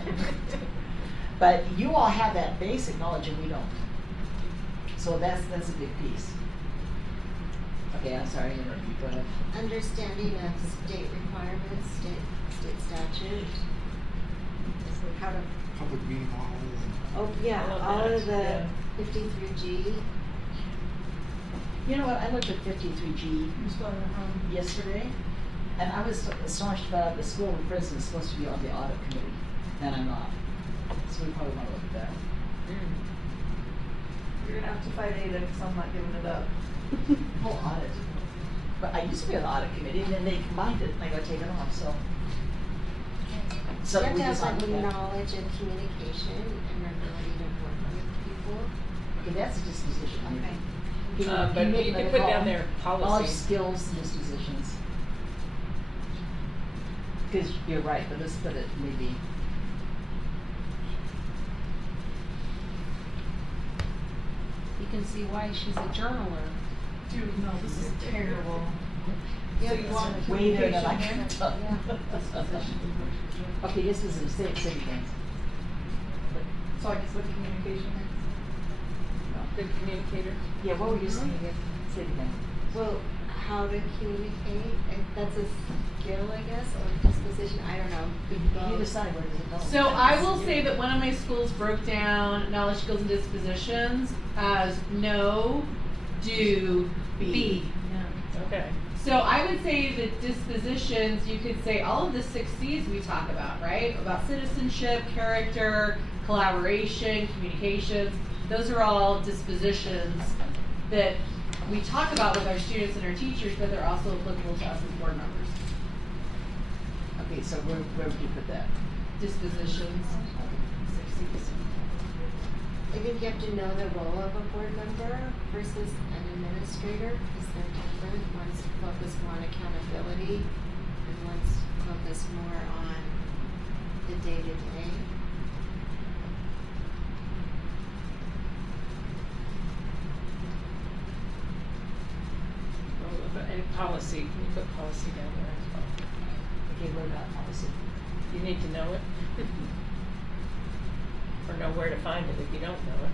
But you all have that basic knowledge and we don't. So that's a big piece. Okay, I'm sorry, go ahead. Understanding of state requirements, state statute. How to public meeting model. Oh yeah, all of the 53G. You know what? I looked at 53G yesterday, and I was astonished about the school president is supposed to be on the audit committee, and I'm not. So we probably want to look at that. You're gonna have to fight Ada because I'm not giving it up. Whole audit. But I used to be on the audit committee, and then they combined it, and I got taken off. So you have we to just have look at. knowledge of communication and ability to work with people. Okay, that's a disposition. Okay. But you can put down their policy. Knowledge, skills, and dispositions. Because you're right, but let's put it maybe. You can see why she's a journaler. Dude, no, this is terrible. Yeah, So you want way there than I communication can tell. Okay, this is the same thing. So I guess what communication Good communicator. Yeah, what were you saying again? Say it again. Well, how to communicate, and that's a skill, I guess, or disposition, I don't know. You decide where does it go. So I will say that one of my schools broke down knowledge, skills, and dispositions as know, do, be. Yeah. Okay. So I would say that dispositions, you could say all of the 6 C's we talk about, right? About citizenship, character, collaboration, communications. those are all dispositions that we talk about with our students and our teachers, but they're also applicable to us as board members. Okay, so where would you put that? Dispositions, 6Cs. I think you have to know the role of a board member versus an administrator, because they're different. One's focused more on accountability, and one's focused more on the day-to-day. And policy, can you put policy down there as well? Okay, what about policy? You need to know it. Or know where to find it if you don't know it.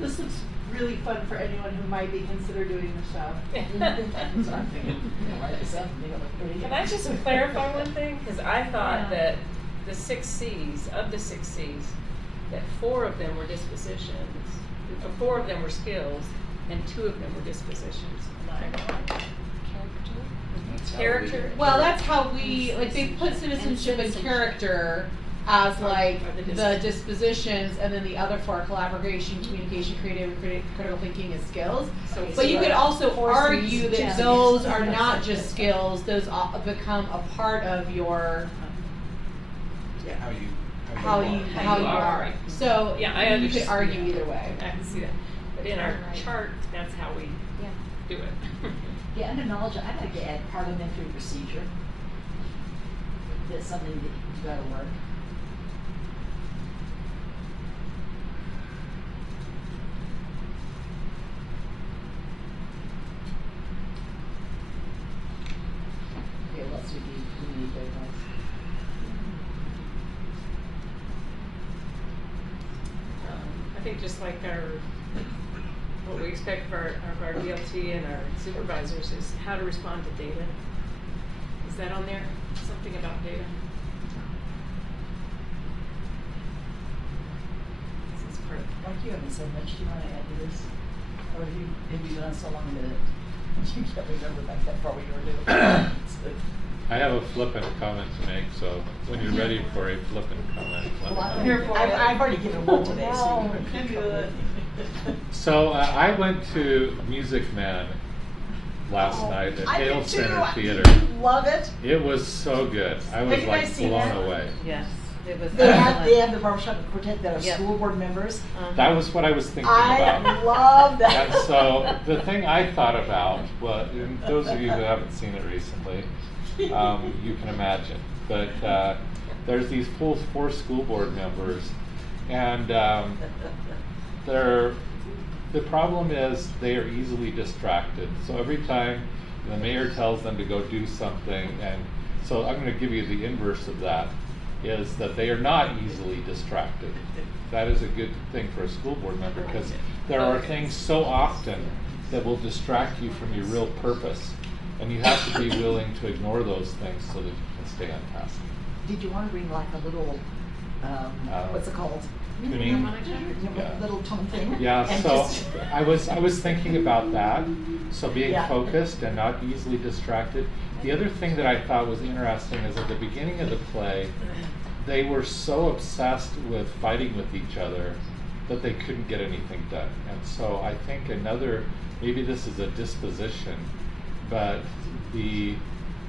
This looks really fun for anyone who might be considered doing the show. That's what I'm thinking. Write this up and make it look pretty. Can I just clarify one thing? Because I thought that the 6 Cs, of the 6 Cs, that 4 of them were dispositions, 4 of them were skills, and 2 of them were dispositions. Am I wrong? Character? Well, that's how we, like, they put citizenship and character as like the dispositions, and then the other 4 collaboration, communication, creativity, critical thinking, and skills. But you could also argue that those are not just skills; those become a part of your how you are. So yeah, I understand. You could argue either way. I can see that. But in our chart, that's how we do it. Yeah, under knowledge, I'd like to add parliamentary procedure. That's something that you gotta work. Okay, what else we need very nice. I think just like what we expect of our DLT and our supervisors is how to respond to data. Is that on there? Something about data? This is part of Like you haven't said much, do you want to add to this? Or have you done so long that you can't remember back that far what you were doing? I have a flippant comment to make, so when you're ready for a flippant comment, let me Well, I'm know. here for it. I've already given one today, so you can do it. So I went to Music Man last night at Hale Center Theater. Love it. It was so good. I was Have you guys like seen blown that? away. Yes, it was They have excellent. the barbershop quartet that are Yep. school board members. That was what I was thinking I about. love that. And so the thing I thought about, well, and those of you who haven't seen it recently, you can imagine. But there's these full 4 school board members, and the problem is they are easily distracted. So every time the mayor tells them to go do something, and so I'm going to give you the inverse of that, is that they are not easily distracted. That is a good thing for a school board member, because there are things so often that will distract you from your real purpose, and you have to be willing to ignore those things so that you can stay on task. Did you want to bring like a little, what's it called? Tuning. Yeah. Little tone thing. Yeah, And so just- I was thinking about that. So being Yeah. focused and not easily distracted. The other thing that I thought was interesting is at the beginning of the play, they were so obsessed with fighting with each other that they couldn't get anything done. And so I think maybe this is a disposition, but the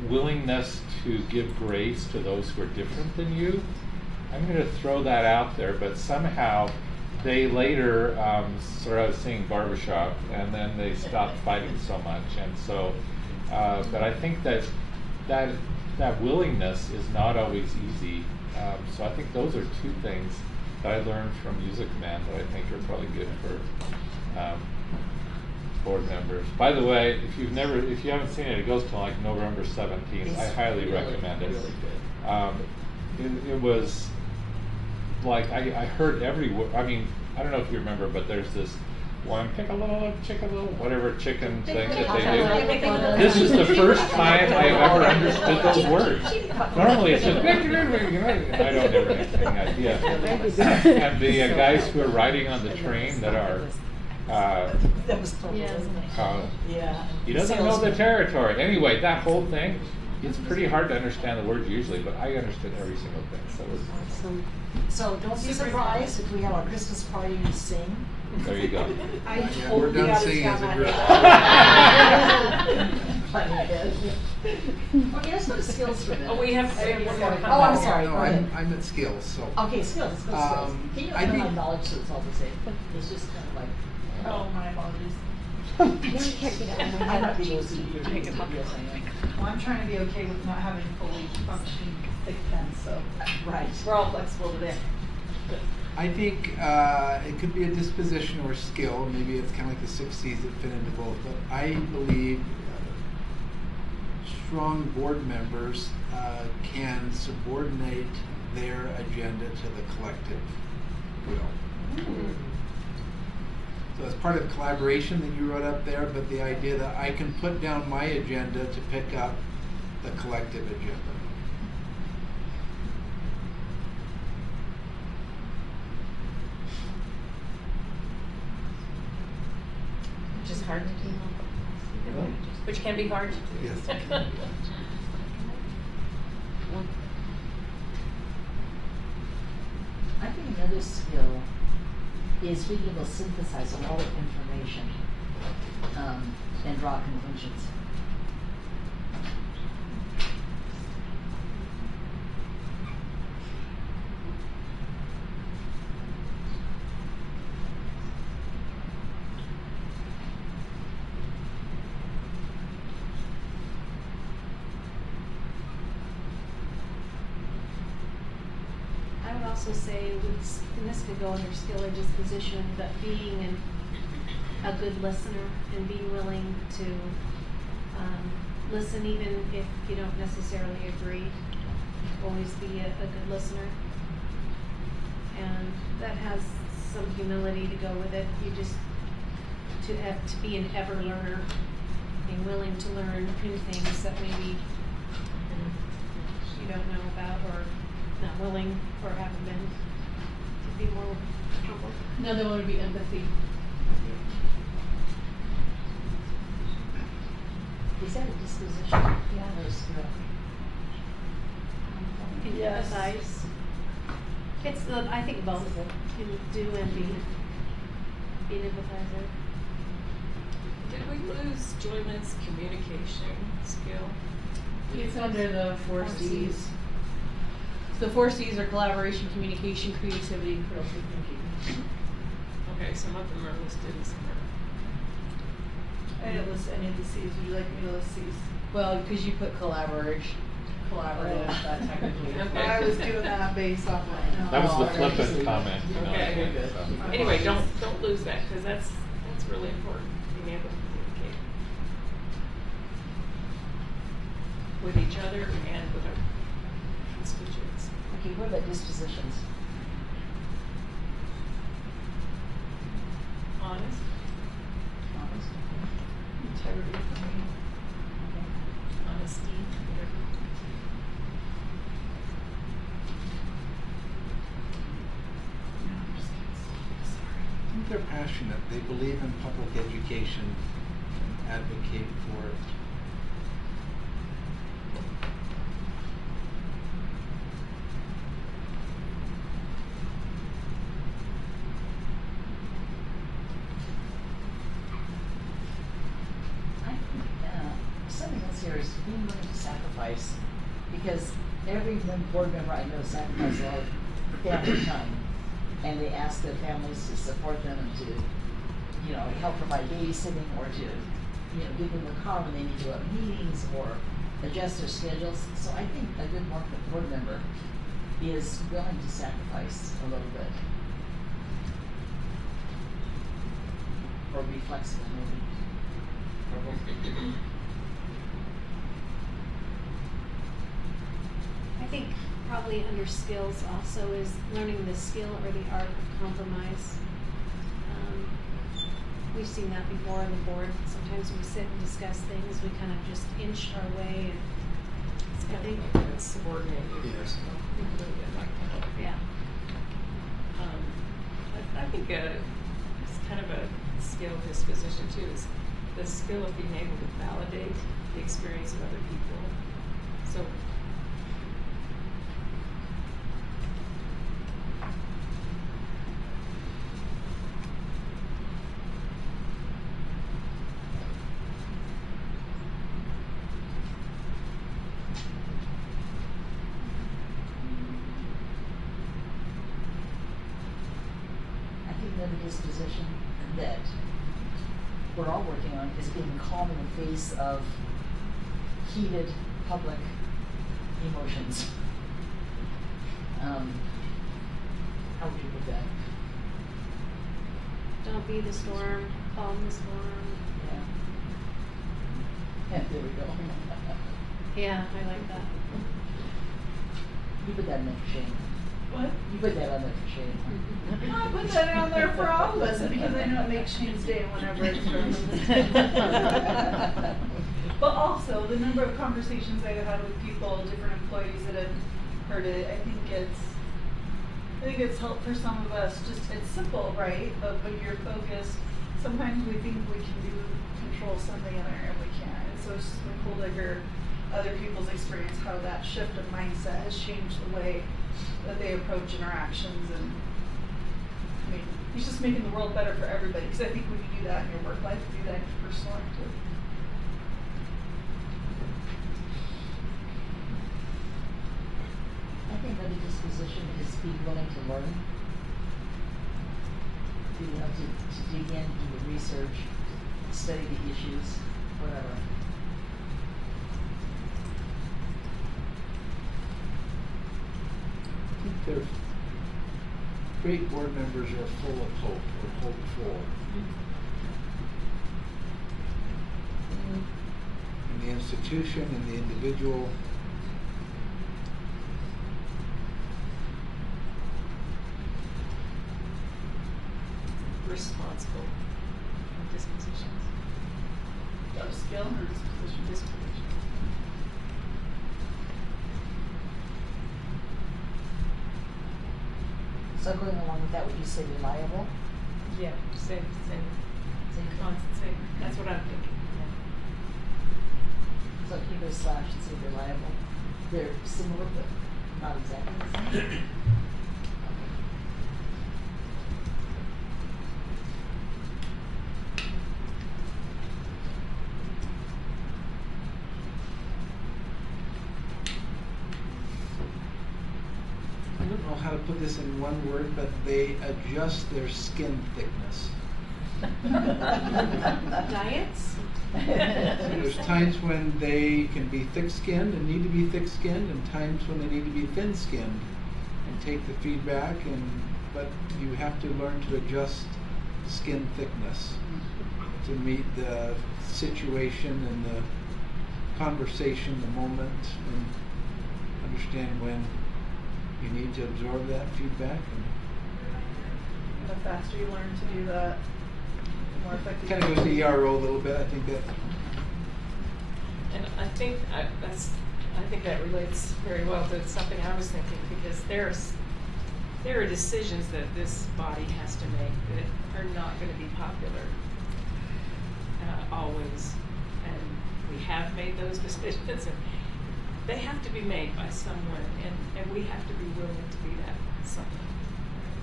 willingness to give grace to those who are different than you, I'm going to throw that out there, but somehow they later sort of sing barbershop, and then they stopped fighting so much. And so, but I think that willingness is not always easy. So I think those are 2 things that I learned from Music Man that I think are probably good for board members. By the way, if you haven't seen it, it goes till like November 17th. I highly recommend it. It was like I heard every word. I mean, I don't know if you remember, but there's this one piccolo, chickalo, whatever chicken thing that they do. This is the first time I have ever understood those words. Normally it's just I don't ever have any idea. And the guys who are riding on the train that are that was total, wasn't it? he doesn't know the territory. Anyway, that whole thing It's pretty hard to understand the words usually, but I understood every single thing, so it was nice. So don't be surprised if we have our Christmas party and sing. There you go. I Yeah, totally we're done got singing as a group. Planning ahead. Okay, let's go to skills for a minute. Oh, we have one more. Oh, I'm sorry, No, go ahead. I'm at skills, so. Okay, skills, let's go to skills. Can you I let me think- acknowledge so it's all the same? It's just kind of like, Oh, my apologies. I'm not being OCD. Well, I'm trying to be okay with not having fully functioning thick pens, so Right. we're all flexible today. I think it could be a disposition or skill. Maybe it's kind of like the 6 C's that fit into both. But I believe strong board members can subordinate their agenda to the collective will. So it's part of collaboration that you wrote up there, but the idea that I can put down my agenda to pick up the collective agenda. Which is hard to do. Which can be hard to do. Yes, it can be. I think another skill is being able to synthesize a lot of information and draw conclusions. I would also say, and this could go under skill or disposition, but being a good listener and being willing to listen even if you don't necessarily agree. Always be a good listener. And that has some humility to go with it. You just, to be an ever learner, being willing to learn new things that maybe you don't know about or not willing or haven't been, to be more humble. Another one would be empathy. Is that a disposition? Yeah. Or a skill? Can you empathize? It's the, I think both, can do and be an empathizer. Did we lose Joyland's communication skill? It's under the 4 C's. So the 4 C's are collaboration, communication, creativity, and critical thinking. Okay, some of them are listed and some are. I didn't list any of the C's. Would you like me to list C's? Well, because you put collaborative, that technically. Okay. I was doing that based off of. That was the Oh, flippant comment, you know. Okay. So. Anyway, don't lose that, because that's really important, being able to communicate with each other and with our constituents. Okay, what about dispositions? Honest, Honest. integrity, honesty, whatever. I think they're passionate. They believe in public education and advocate for it. I think something else here is being willing to sacrifice, because every one board member I know sacrifices a lot of family time, and they ask their families to support them and to, you know, help provide babysitting or to, you know, give them a car when they need to go to meetings or adjust their schedules. So I think a good board member is willing to sacrifice a little bit. Or be flexible maybe. I think probably under skills also is learning the skill or the art of compromise. We've seen that before on the board. Sometimes we sit and discuss things, we kind of just inch our way, and It's I kind think, of like a subordinated person. yeah. I think it's kind of a skill disposition too, is the skill of being able to validate the experience of other people So I think another disposition that we're all working on is being calm in the face of heated public emotions. How would you put that? Don't be the storm, calm the storm. Yeah. Yeah, there we go. Yeah, I like that. You put that in there for Shane. What? You put that on there for Shane. I put that on there for all of us because I know it makes Shane's day whenever it's from. But also the number of conversations I've had with people, different employees that have heard it, I think it's helped for some of us. Just it's simple, right? But when you're focused, sometimes we think we can control something and we can't. And so it's just been cool to hear other people's experience, how that shift of mindset has changed the way that they approach interactions. And I mean, it's just making the world better for everybody. Because I think when you do that in your work life, you do that in your personal life too. I think another disposition is be willing to learn. To dig in, do the research, study the issues, whatever. I think they're great board members are full of hope or hopeful. In the institution and the individual. responsible dispositions. Of skill or disposition? Disposition. So going along with that, would you say reliable? Yeah, same. That's what I'm thinking. So Hugo slash and say reliable. They're similar but not exactly the same. I don't know how to put this in one word, but they adjust their skin thickness. Diets? There's times when they can be thick-skinned and need to be thick-skinned, and times when they need to be thin-skinned and take the feedback. But you have to learn to adjust skin thickness to meet the situation and the conversation, the moment, and understand when you need to absorb that feedback. And the faster you learn to do that, the more effective. Kind of goes to ERO a little bit. I think that. And I think that relates very well to something I was thinking, because there are decisions that this body has to make that are not going to be popular always, and we have made those decisions, and they have to be made by someone, and we have to be willing to be that someone.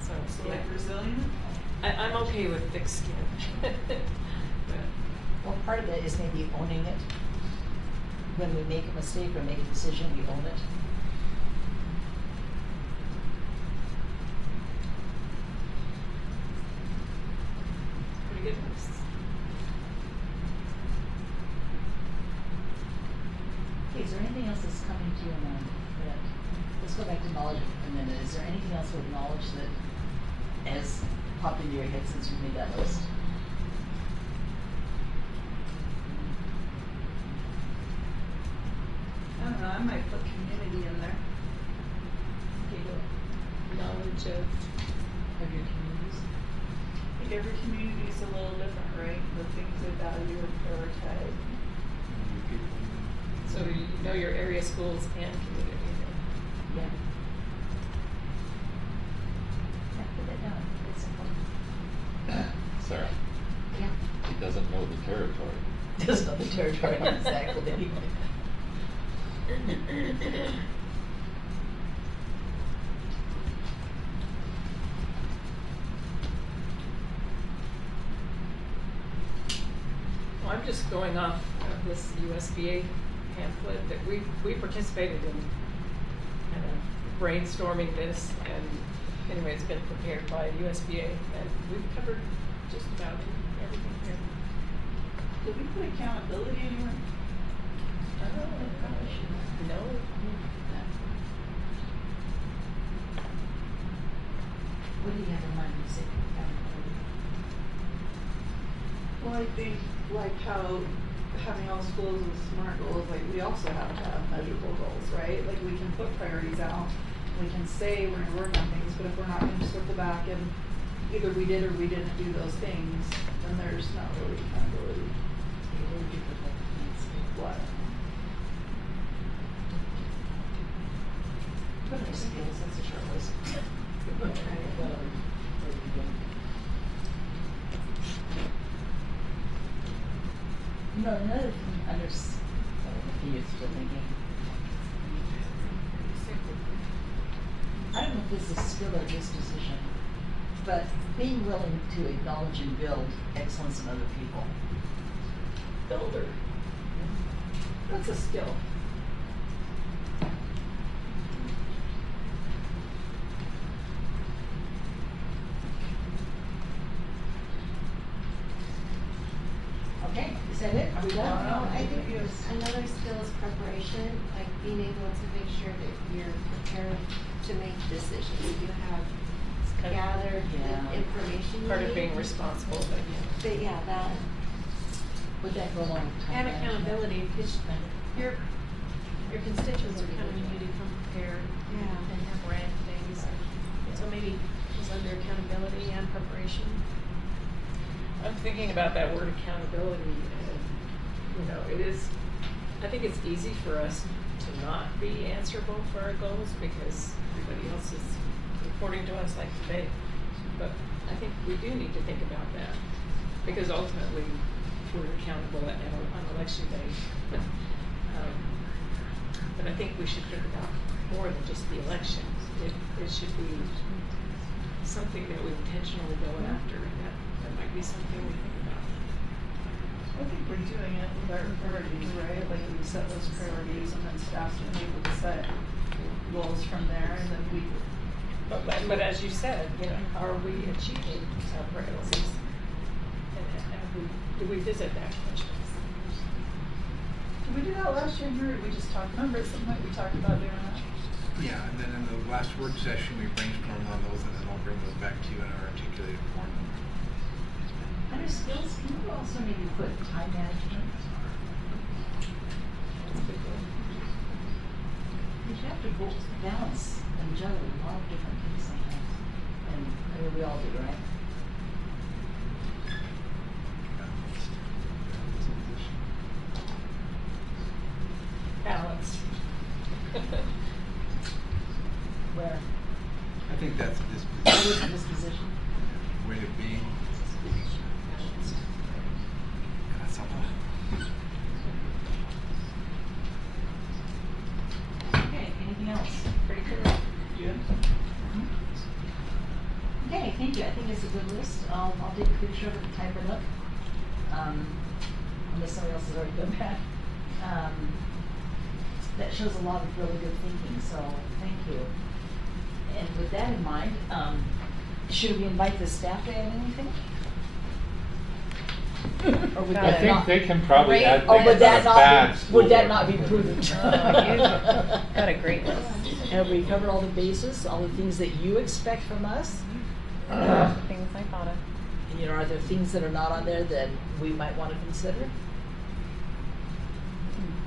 So like resilient? I'm okay with thick skin. Well, part of that is maybe owning it. When we make a mistake or make a decision, we own it. Pretty good list. Okay, is there anything else that's coming to your mind? Let's go back to knowledge for a minute. Is there anything else with knowledge that has popped into your head since we made that list? I don't know, I might put community in there. Okay, go ahead. Knowledge of your communities. I think every community is a little different, right? The things they value or prioritize. So you know your area schools and community. Yeah. Yeah, put that down. It's important. Sarah, Yeah. he doesn't know the territory. Doesn't know the territory exactly. Well, I'm just going off of this USBA pamphlet that we participated in kind of brainstorming this, and anyway, it's been prepared by USBA, and we've covered just about everything here. Did we put accountability anywhere? No. What do you have in mind when you say accountability? Well, I think like how having all schools with SMART goals, like we also have to have measurable goals, right? Like we can put priorities out, we can say we're gonna work on things, but if we're not gonna circle back and either we did or we didn't do those things, then there's not really accountability. What? What are skills? That's a short list. You know, another thing under, if you're still thinking. I don't know if this is skill or disposition, but being willing to acknowledge and build excellence in other people. Builder. That's a skill. Okay, is that it? Are we done? No, I think another skill is preparation, like being able to make sure that you're prepared to make decisions. You have gathered the information you Part of need. being responsible, but yeah. But yeah, that. Would that go along with time And management? accountability, because your constituents are counting on you to come prepared Yeah. and have read things. So maybe it's under accountability and preparation. I'm thinking about that word accountability, and, you know, it is, I think it's easy for us to not be answerable for our goals because everybody else is reporting to us like today. But I think we do need to think about that, because ultimately, we're accountable on election day. But I think we should think about more than just the election. It should be something that we intentionally go after, and that might be something we think about. I think we're doing it with our priorities, right? Like we set those priorities and then staff's been able to set goals from there and then we. But as you said, you know, are we achieving our priorities? And do we visit that question? Did we do that last year, or did we just talk? Remember at some point we talked about doing that? Yeah, and then in the last work session, we brainstormed on those, and then I'll bring those back to you in our articulated form. Under skills, can you also maybe put time management? Because you have to balance and juggle a lot of different things sometimes. And I mean, we all do, right? Balance. Where? I think that's a What is disposition. disposition? Way of being. That's something. Okay, anything else? Pretty clear. Good. Okay, thank you. I think it's a good list. I'll take a picture of it and type it up. Unless somebody else has already done that. That shows a lot of really good thinking, so thank you. And with that in mind, should we invite the staff to add anything? Or would I that think not? they can probably add Or things would that about a bad not be, would that school not be board. prudent? Got a great list. Have we covered all the bases, all the things that you expect from us? Things I thought of. You know, are there things that are not on there that we might want to consider?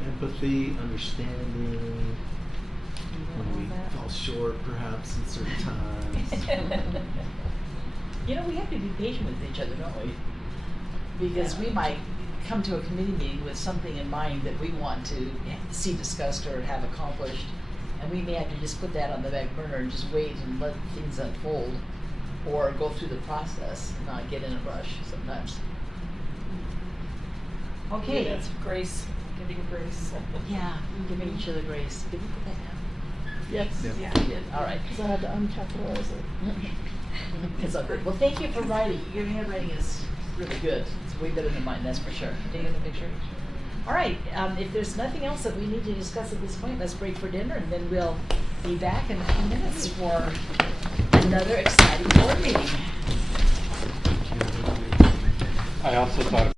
Empathy, understanding, when we fall short perhaps in certain times. You know, we have to be patient with each other, don't we? Because we might come to a committee meeting with something in mind that we want to see discussed or have accomplished, and we may have to just put that on the back burner and just wait and let things unfold, or go through the process and not get in a rush sometimes. Okay. Yeah, that's grace. Giving grace. Yeah, giving each other grace. Did we put that down? Yes. Yeah, we did. All right. Because I had to uncapitalize it. It's all good. Well, thank you for writing. Your handwriting is really good. It's way better than mine, that's for sure. Take a picture. All right. If there's nothing else that we need to discuss at this point, let's break for dinner, and then we'll be back in a few minutes for another exciting board meeting. I also thought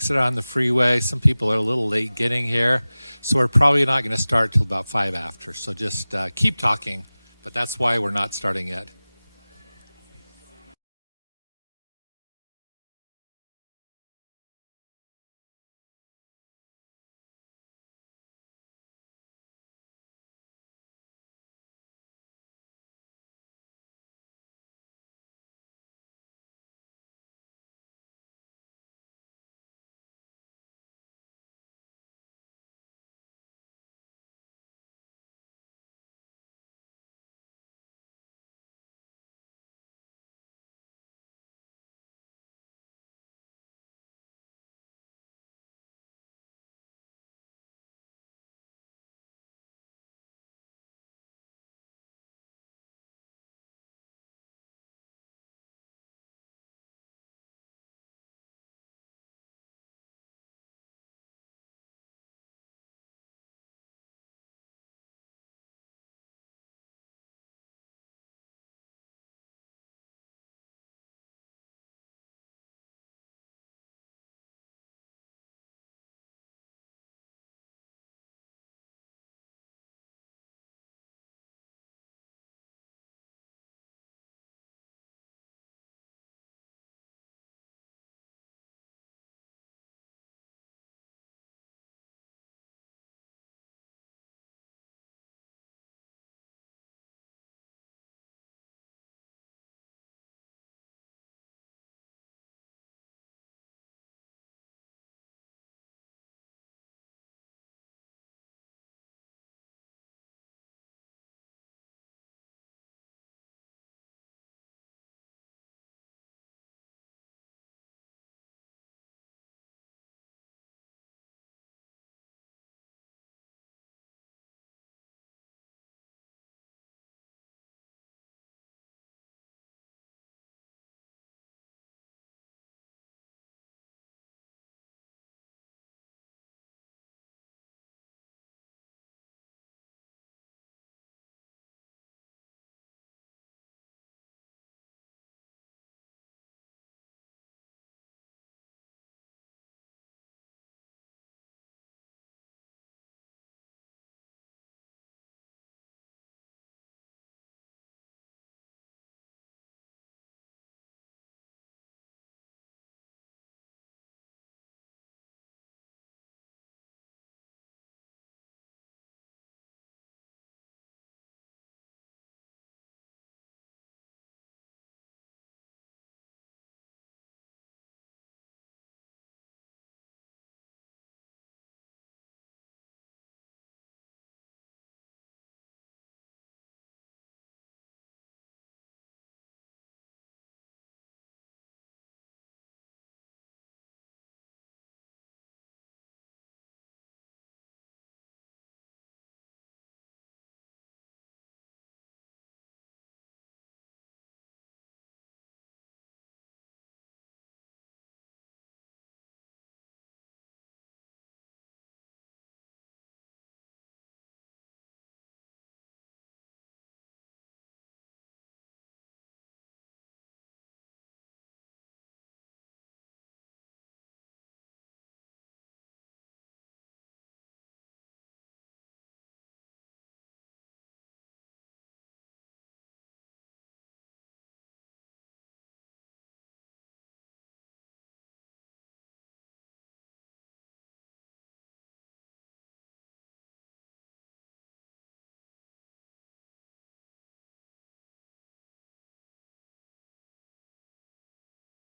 Exit on the freeway. Some people are a little late getting here, so we're probably not going to start till about 5 after. So just keep talking, but that's why we're not starting yet.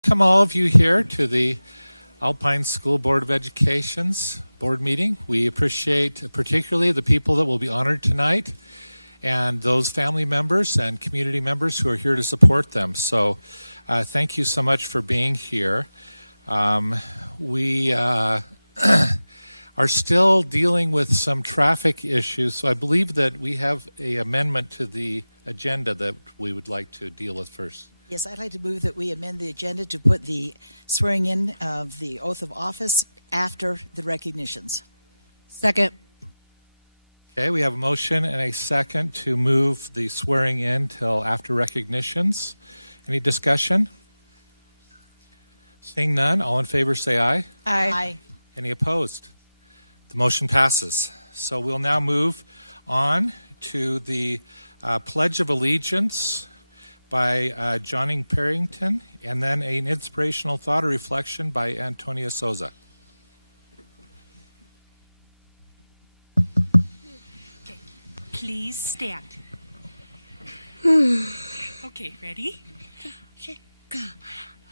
Welcome all of you here to the Alpine School Board of Education's board meeting. We appreciate particularly the people that will be honored tonight and those family members and community members who are here to support them. So thank you so much for being here. We are still dealing with some traffic issues, so I believe that we have an amendment to the agenda that we would like to deal with first. Yes, I'd like to move that we amend the agenda to put the swearing in of the oath of office after the recognitions. Second. Okay, we have a motion and a second to move the swearing in till after recognitions. Any discussion? Seeing none, all in favor say aye. Aye. Any opposed? The motion passes. So we'll now move on to the Pledge of Allegiance by Johnny Parrington, and then an inspirational thought or reflection by Antonia Souza. Please stand. Okay, ready?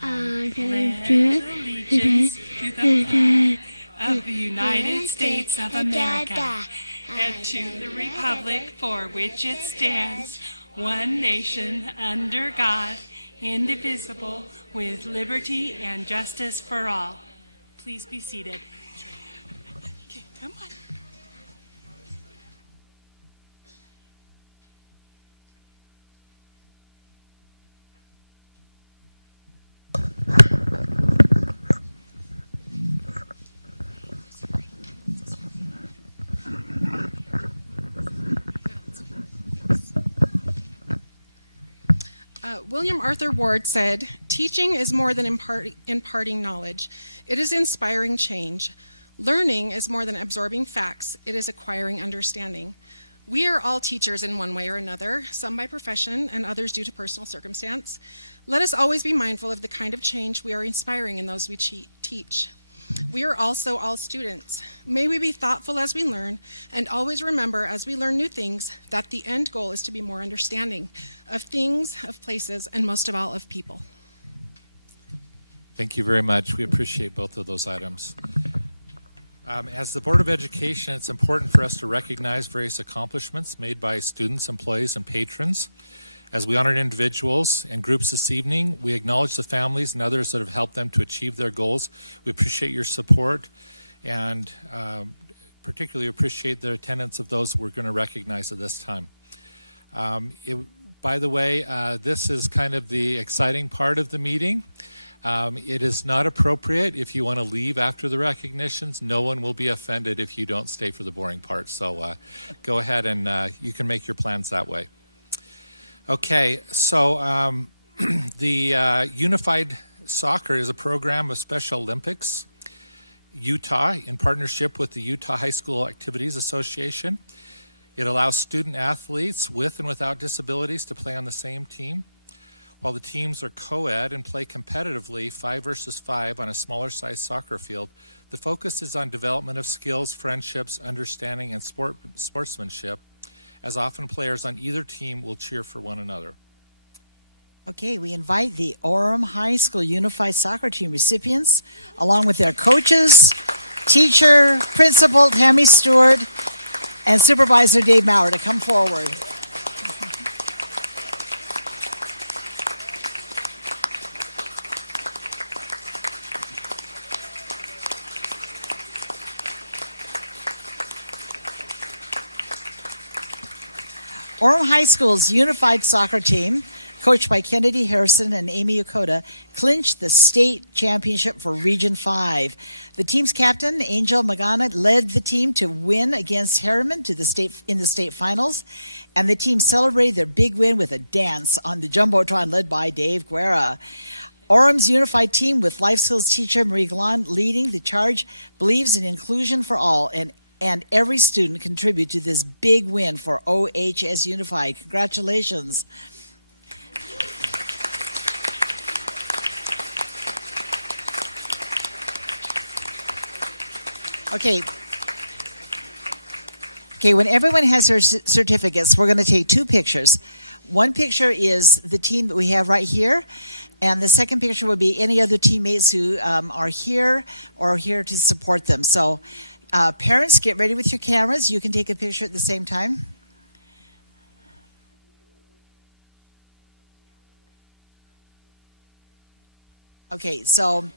I pledge allegiance to the flag of the United States of America and to the republic for which it stands, one nation under God, indivisible, with liberty and justice for all. Please be seated. Okay, come on. William Arthur Ward said, "Teaching is more than imparting knowledge. It is inspiring change. Learning is more than absorbing facts. It is acquiring understanding." We are all teachers in one way or another, some by profession and others due to personal circumstance. Let us always be mindful of the kind of change we are inspiring in those we teach. We are also all students. May we be thoughtful as we learn, and always remember as we learn new things that the end goal is to be more understanding of things, of places, and most of all, of people. Thank you very much. We appreciate both of those items. As the Board of Education, it's important for us to recognize various accomplishments made by students, employees, and patrons. As we honor individuals and groups this evening, we acknowledge the families and others that have helped them to achieve their goals. We appreciate your support and particularly appreciate the attendance of those we're going to recognize at this time. By the way, this is kind of the exciting part of the meeting. It is not appropriate if you want to leave after the recognitions. No one will be offended if you don't stay for the boring part. So go ahead and you can make your plans that way. Okay, so the Unified Soccer is a program of Special Olympics Utah in partnership with the Utah High School Activities Association. It allows student athletes with and without disabilities to play on the same team. While the teams are co-ed and play competitively 5 versus 5 on a smaller size soccer field, the focus is on development of skills, friendships, understanding, and sportsmanship, as often players on either team will cheer for one another. Okay, we invite the Orem High School Unified Soccer Team recipients, along with their coaches, teacher, principal Tammy Stewart, and supervisor Dave Maurer to come forward. Orem High School's unified soccer team, coached by Kennedy Harrison and Amy Yokota, clinched the state championship for Region 5. The team's captain, Angel Magana, led the team to win against Harriman in the state finals, and the team celebrated their big win with a dance on the Jumbotron led by Dave Guerra. Orem's unified team, with life skills teacher Marie Glon leading the charge, believes in inclusion for all, and every student contribute to this big win for OHS Unified. Congratulations. Okay, when everyone has their certificates, we're going to take 2 pictures. One picture is the team that we have right here, and the second picture would be any other teammates who are here or are here to support them. So parents, get ready with your cameras. You can take a picture at the same time. Okay, so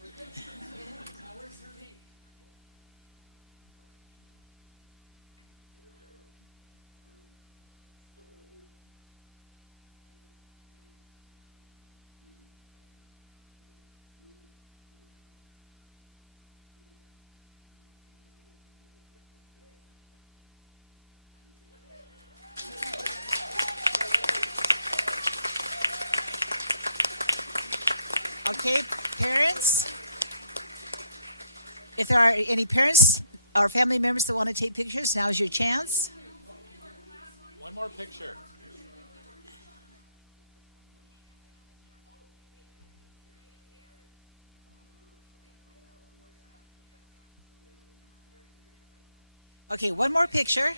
okay, parents, If there are any parents or family members that want to take pictures, now's your chance. One more picture. Okay, one more picture.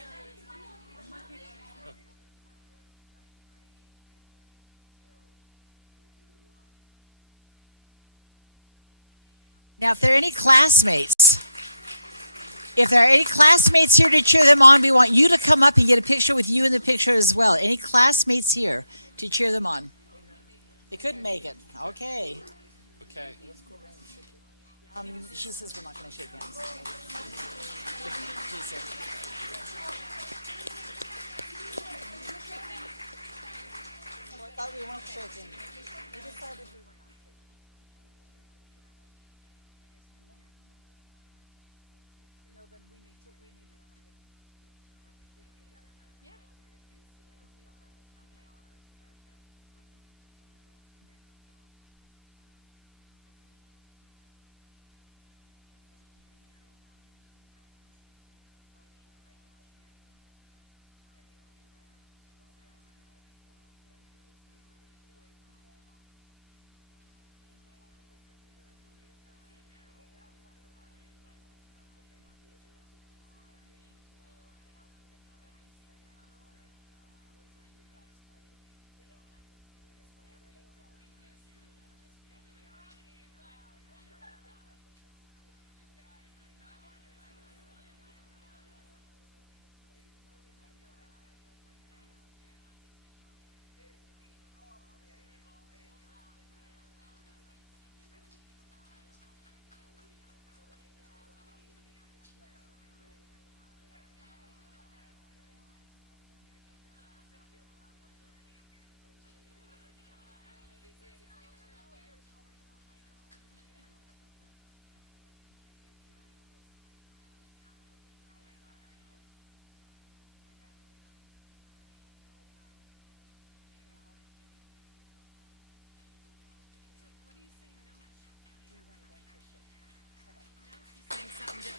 Now, if there are any classmates, here to cheer them on, we want you to come up and get a picture with you in the picture as well. Any classmates here to cheer them on? They couldn't make it. Okay. Okay. She says we're not going to shake hands. I thought we weren't shaking. We decided we were not. No, then we need to.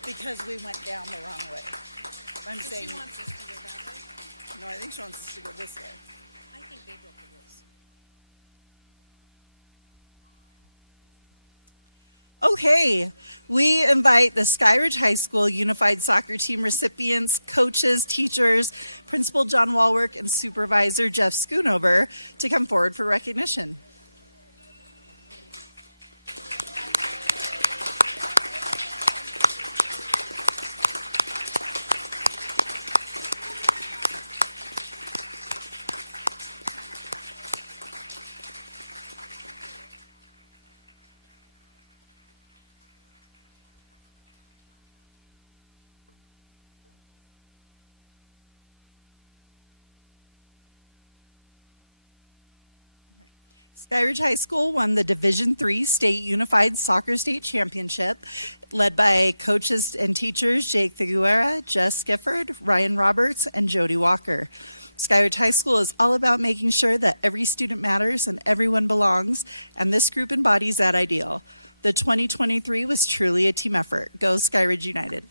Because we went down the wrong way. I'm saying. She wants us to go that way? No, I think she wants us to go this way. I think they broke the rules. Okay, we invite the Skyridge High School Unified Soccer Team recipients, coaches, teachers, Principal John Walwork, and Supervisor Jeff Schoonover to come forward for recognition. Skyridge High School won the Division III State Unified Soccer State Championship, led by coaches and teachers Jake Figuera, Jess Skifford, Ryan Roberts, and Jody Walker. Skyridge High School is all about making sure that every student matters and everyone belongs, and this group embodies that ideal. The 2023 was truly a team effort. Go Skyridge United.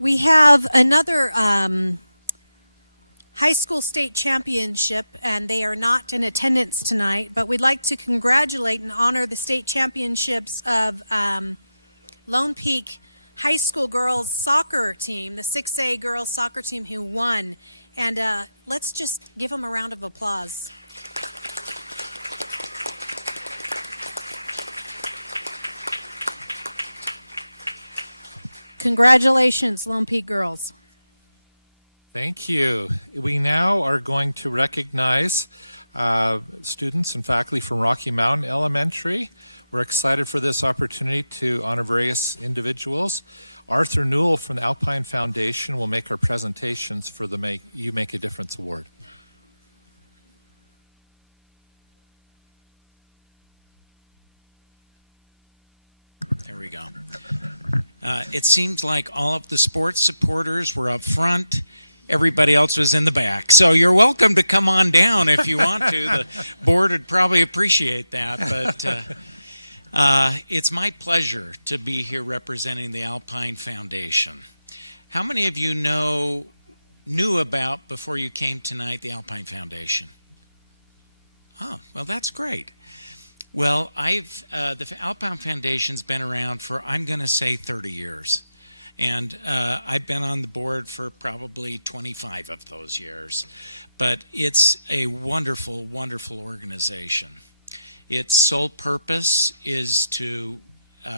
We have another high school state championship, and they are not in attendance tonight, but we'd like to congratulate and honor the state championships of Lone Peak High School girls soccer team, the 6A girls soccer team who won. And let's just give them a round of applause. Congratulations, Lone Peak girls. Thank you. We now are going to recognize students and faculty from Rocky Mountain Elementary. We're excited for this opportunity to honor various individuals. Arthur Newell from the Alpine Foundation will make our presentations for the You Make a Difference Award. There we go. It seems like all of the sports supporters were up front. Everybody else was in the back. So you're welcome to come on down if you want to. The board would probably appreciate that. But it's my pleasure to be here representing the Alpine Foundation. How many of you knew about, before you came tonight, the Alpine Foundation? Oh, well, that's great. Well, the Alpine Foundation's been around for, I'm going to say, 30 years. And I've been on the board for probably 25 of those years. But it's a wonderful, wonderful organization. Its sole purpose is to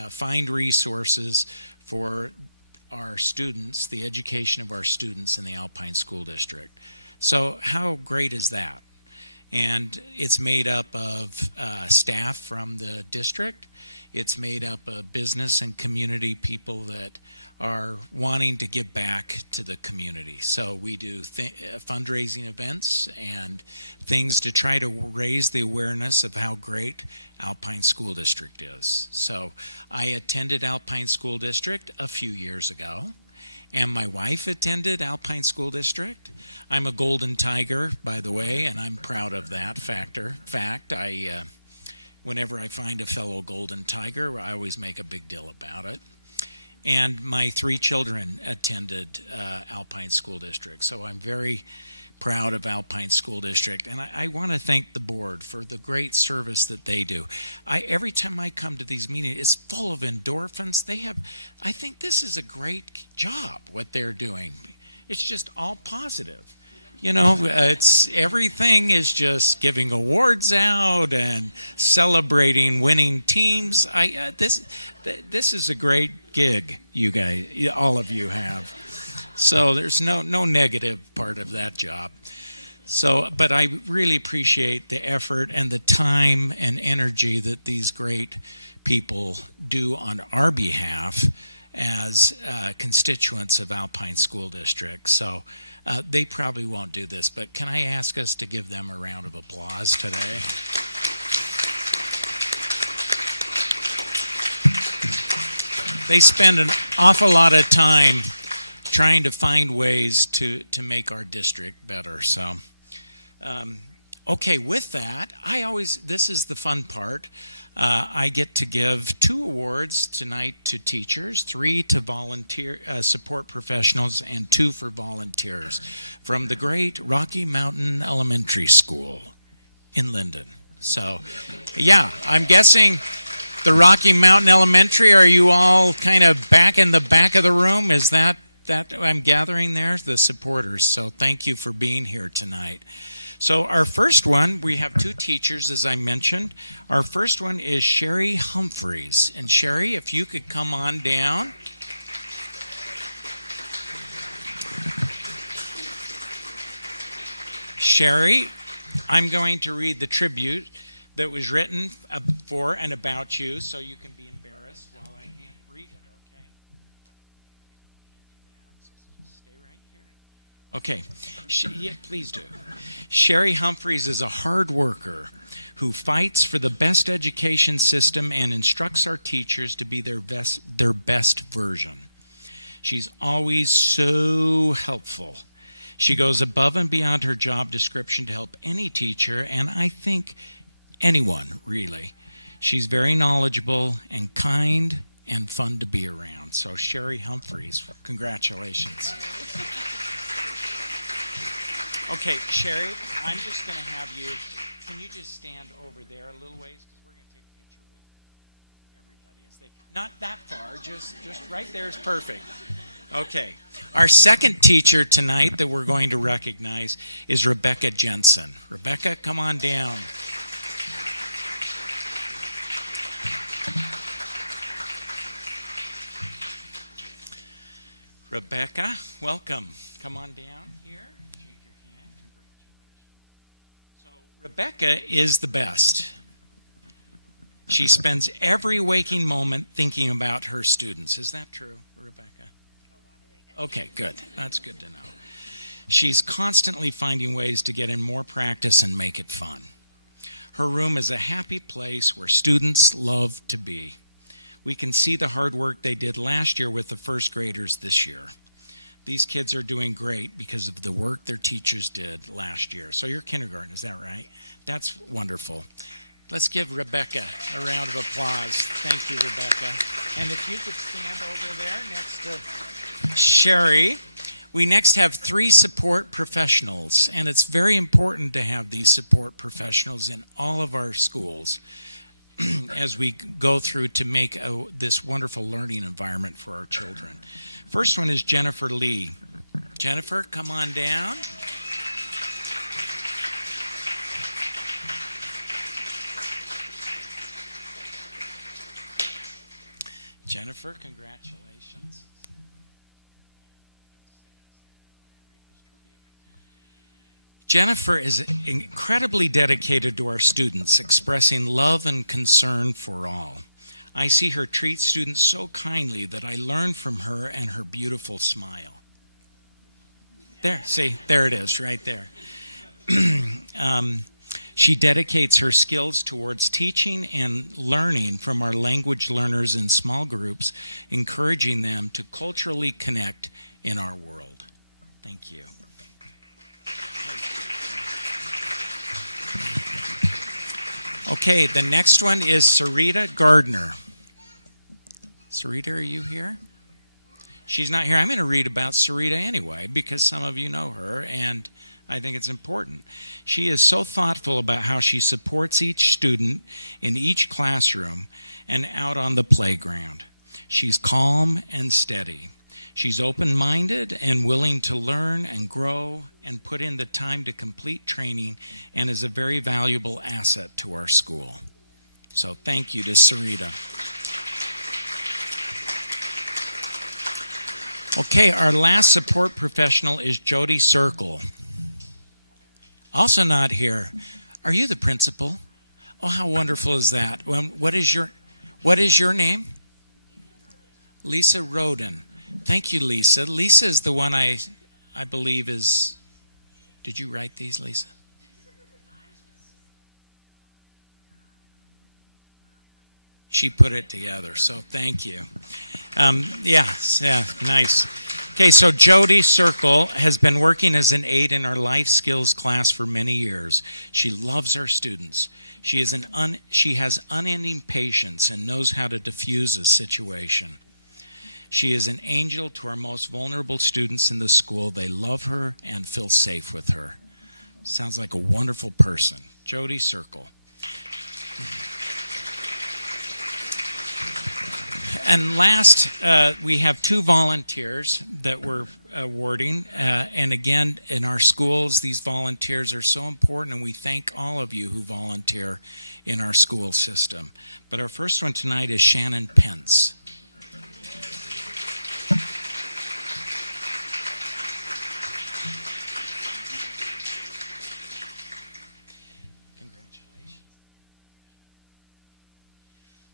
find resources for our students, the education of our students in the Alpine School District. So how great is that? And it's made up of staff from the district. It's made up of business and community people that are wanting to give back to the community. So we do fundraising events and things to try to raise the awareness of how great Alpine School District is. So I attended Alpine School District a few years ago, and my wife attended Alpine School District. I'm a Golden Tiger, by the way, and I'm proud of that fact. Whenever I find a fellow Golden Tiger, I always make a big deal about it. And my 3 children attended Alpine School District, so I'm very proud of Alpine School District. And I want to thank the board for the great service that they do. Every time I come to these meetings, it's full of endorphins. I think this is a great job, what they're doing. It's just all positive. You know, everything is just giving awards out and celebrating winning teams. This is a great gig you guys, all of you have. So there's no negative part of that job. So, but I really appreciate the effort and the time and energy that these great people do on our behalf as constituents of Alpine School District. So they probably won't do this, but can I ask us to give them a round of applause today? They spend an awful lot of time trying to find ways to make our district better. So, okay, with that, this is the fun part. I get to give 2 awards tonight to teachers, 3 to volunteer support professionals, and 2 for volunteers from the great Rocky Mountain Elementary School in Linden. So, yeah, I'm guessing the Rocky Mountain Elementary, are you all kind of back in the back of the room? Is that I'm gathering there? The supporters. So thank you for being here tonight. So our first one, we have 2 teachers, as I mentioned. Our first one is Sherry Humphreys. And Sherry, if you could come on down. Sherry, I'm going to read the tribute that was written for and about you, so you can be embarrassed while I can't read it, okay? Stay right here. Okay, yeah, please do. Sherry Humphreys is a hard worker who fights for the best education system and instructs our teachers to be their best version. She's always so helpful. She goes above and beyond her job description to help any teacher, and I think anyone, really. She's very knowledgeable and kind and fun to be around. So Sherry Humphreys, congratulations. Okay, Sherry, I'm just going to have you, can you just stand over there a little ways? Because we're going to take a picture with everybody. Not that far, just right there is perfect. Okay. Our second teacher tonight that we're going to recognize is Rebecca Jensen. Rebecca, come on down. Rebecca, welcome. Come on down here. Shake your hand. Congratulations. So Rebecca is the best. She spends every waking moment thinking about her students. Is that true, Rebecca? Okay, good. That's good to know. She's constantly finding ways to get in more practice and make it fun. Her room is a happy place where students love to be. We can see the hard work they did last year with the first graders this year. These kids are doing great because of the work their teachers did last year. So you're kindergarten, is that right? That's wonderful. Let's give Rebecca a round of applause. Thank you, Rebecca. And if you could stand over there next to Sherry. We next have 3 support professionals, and it's very important to have these support professionals in all of our schools as we go through to make this wonderful learning environment for our children. First one is Jennifer Lee. Jennifer, come on down. Jennifer, congratulations. Jennifer is incredibly dedicated to our students, expressing love and concern for all. I see her treat students so kindly that I learn from her and her beautiful smile. There, see, there it is, right there. She dedicates her skills towards teaching and learning from our language learners in small groups, encouraging them to culturally connect in our world. Thank you. Okay, the next one is Sarita Gardner. Sarita, are you here? She's not here. I'm going to read about Sarita anyway because some of you know her and I think it's important. She is so thoughtful about how she supports each student in each classroom and out on the playground. She's calm and steady. She's open-minded and willing to learn and grow and put in the time to complete training and is a very valuable asset to our school. So thank you to Sarita. Okay, our last support professional is Jody Circle. Also not here. Are you the principal? Oh, how wonderful is that? What is your name? Lisa Roden. Thank you, Lisa. Lisa is the one I believe is... Did you write these, Lisa? She put it together, so thank you. Yeah, nice. Okay, so Jody Circle has been working as an aide in our life skills class for many years. She loves our students. She has unending patience and knows how to diffuse a situation. She is an angel to our most vulnerable students in the school. They love her and feel safe with her. Sounds like a wonderful person. Jody Circle. And last, we have 2 volunteers that we're awarding. And again, in our schools, these volunteers are so important, and we thank all of you who volunteer in our school system. But our first one tonight is Shannon Pence.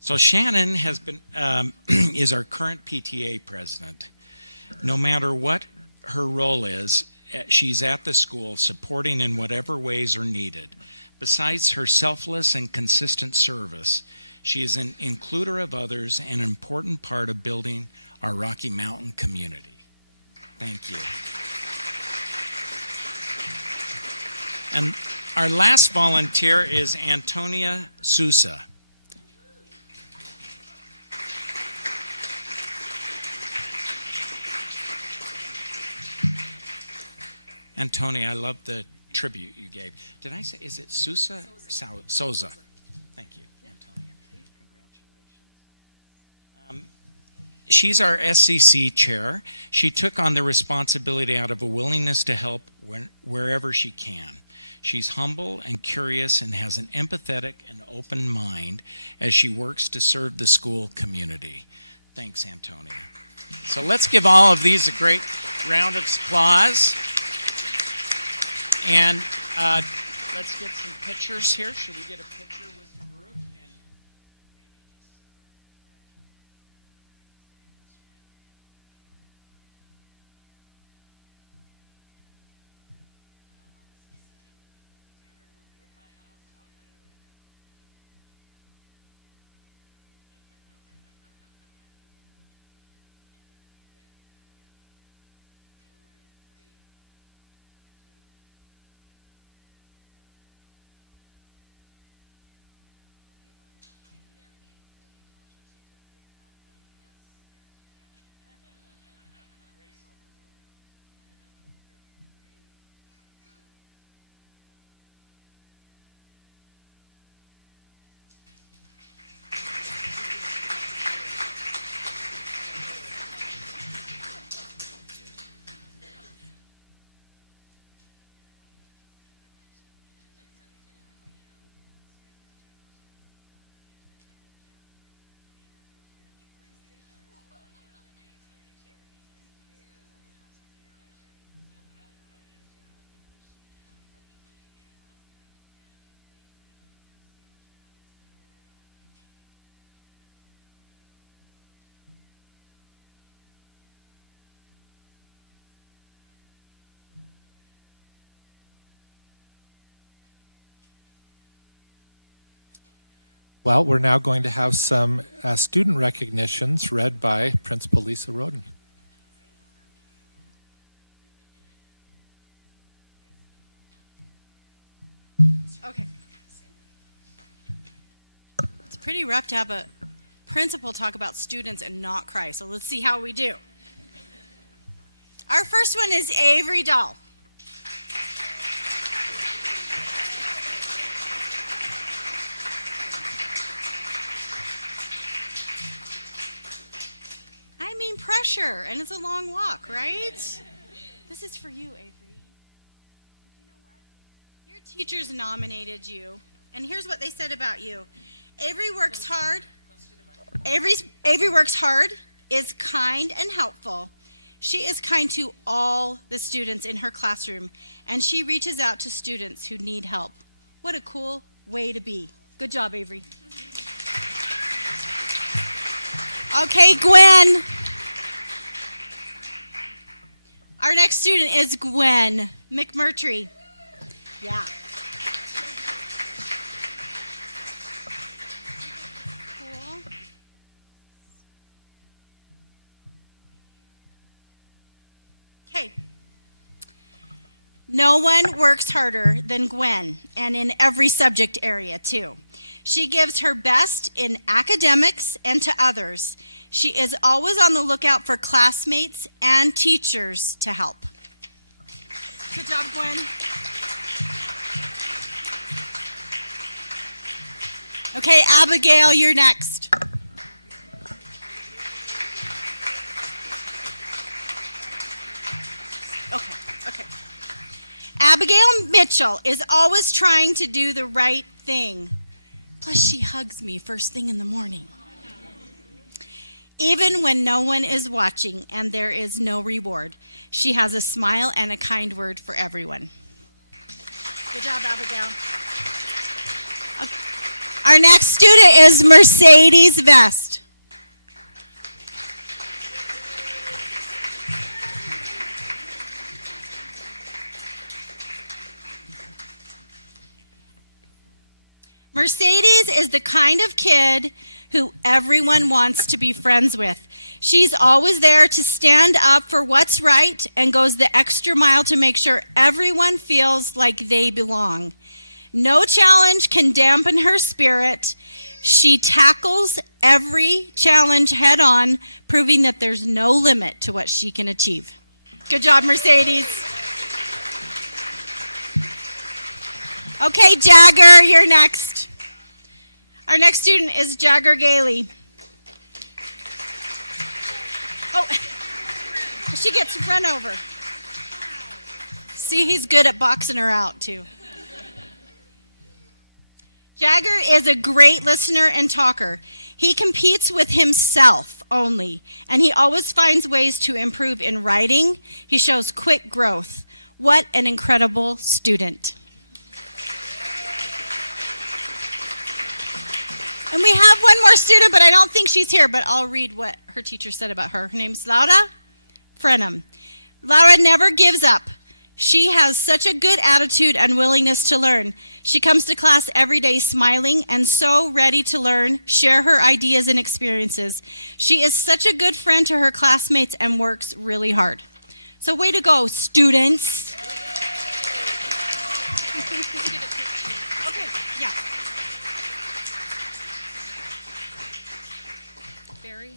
So Shannon has been is our current PTA president. No matter what her role is, she's at the school supporting in whatever ways are needed. Besides her selfless and consistent service, she is an includer of others and an important part of building our Rocky Mountain community. Thank you. And our last volunteer is Antonia Sousa. Antonia, I love the tribute you gave. Did I say, is it Sousa? Souza. Thank you, Antonia. Congratulations. She's our SCC chair. She took on the responsibility out of a willingness to help wherever she can. She's humble and curious and has an empathetic and open mind as she works to serve the school community. Thanks, Antonia. So let's give all of these a great round of applause. And let's get some pictures here. Should we get a picture with the group? Well, we're now going to have some student recognitions read by Principal Lisa Roden. Okay. It's pretty rough to have a principal talk about students and not cry, so let's see how we do. Our first one is Avery Dahl. I mean pressure, and it's a long walk, right? This is for you, Avery. Your teachers nominated you, and here's what they said about you. Avery works hard. Avery works hard, is kind and helpful. She is kind to all the students in her classroom, and she reaches out to students who need help. What a cool way to be. Good job, Avery. Okay, Gwen. Our next student is Gwen McMurtry. Yeah. Cool. Okay. No one works harder than Gwen, and in every subject area, too. She gives her best in academics and to others. She is always on the lookout for classmates and teachers to help. Good job, Gwen. Okay, Abigail, you're next. Okay. Abigail Mitchell is always trying to do the right thing. Plus, she hugs me first thing in the morning. Even when no one is watching and there is no reward, she has a smile and a kind word for everyone. Good job, Abigail. Our next student is Mercedes Vest. Mercedes is the kind of kid who everyone wants to be friends with. She's always there to stand up for what's right and goes the extra mile to make sure everyone feels like they belong. No challenge can dampen her spirit. She tackles every challenge head on, proving that there's no limit to what she can achieve. Good job, Mercedes. Okay, Jagger, you're next. Our next student is Jagger Gailey. Oh, she gets run over. See, he's good at boxing her out, too. Jagger is a great listener and talker. He competes with himself only, and he always finds ways to improve in writing. He shows quick growth. What an incredible student. And we have one more student, but I don't think she's here, but I'll read what her teacher said about her. Her name's Laura Frenham. Laura never gives up. She has such a good attitude and willingness to learn. She comes to class every day smiling and so ready to learn, share her ideas and experiences. She is such a good friend to her classmates and works really hard. So way to go, students. Okay, yeah. Barry?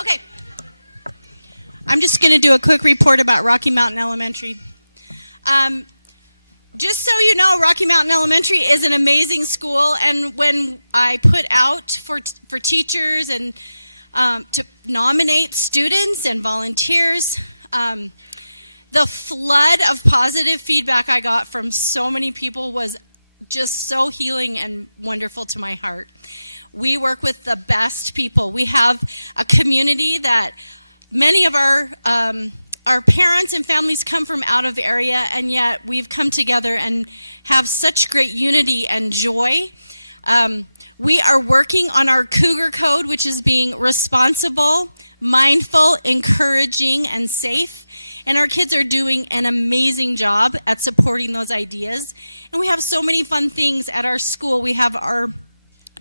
Okay. I'm just going to do a quick report about Rocky Mountain Elementary. Just so you know, Rocky Mountain Elementary is an amazing school, and when I put out for teachers and to nominate students and volunteers, the flood of positive feedback I got from so many people was just so healing and wonderful to my heart. We work with the best people. We have a community that many of our parents and families come from out of area, and yet we've come together and have such great unity and joy. We are working on our Cougar Code, which is being responsible, mindful, encouraging, and safe. And our kids are doing an amazing job at supporting those ideas. And we have so many fun things at our school. We have our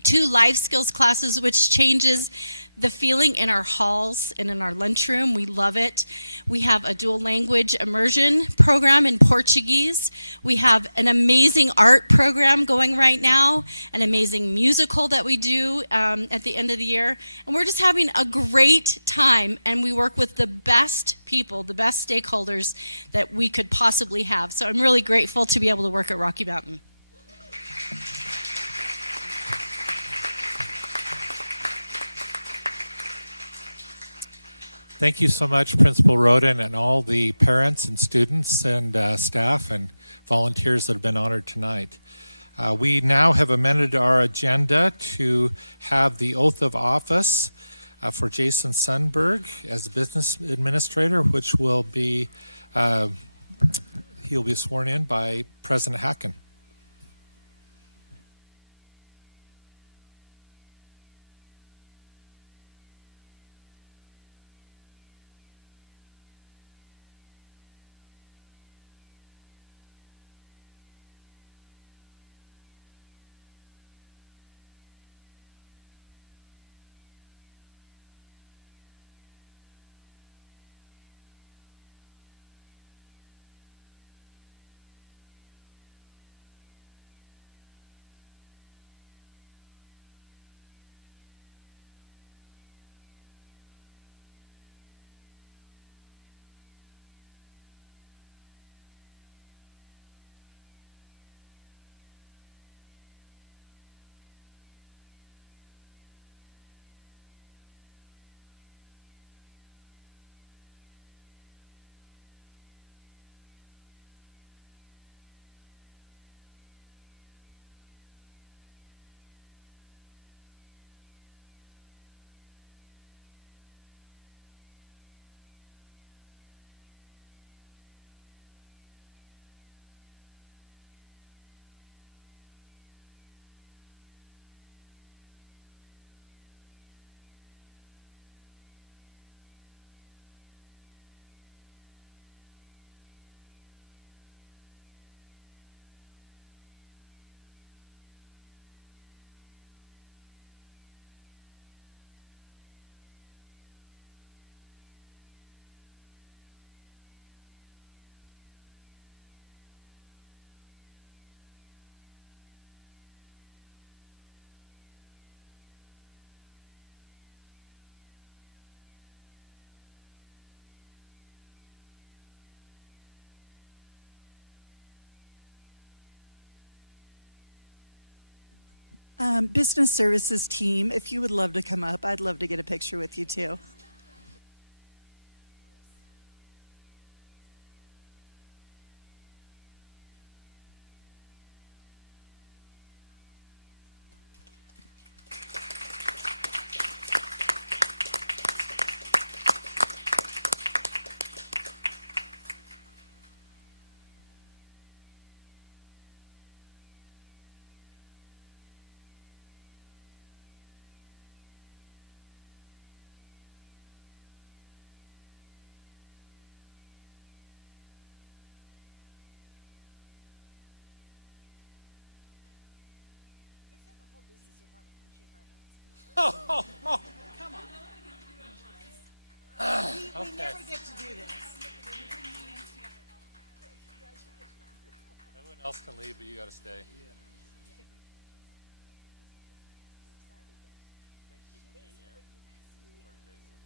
2 life skills classes, which changes the feeling in our halls and in our lunchroom. We love it. We have a dual language immersion program in Portuguese. We have an amazing art program going right now, an amazing musical that we do at the end of the year. And we're just having a great time, and we work with the best people, the best stakeholders that we could possibly have. So I'm really grateful to be able to work at Rocky Mountain. Thank you so much, Principal Roden, and all the parents and students and staff and volunteers that have been honored tonight. We now have amended our agenda to have the oath of office for Jason Sundberg as business administrator, which will be, he'll be sworn in by President Hacken. Business services team, if you would love to come up, I'd love to get a picture with you too. Oh, Come on. We okay. never get to do this. Everyone else can leave, but you got to stay. Thank you for being here. Or Jason.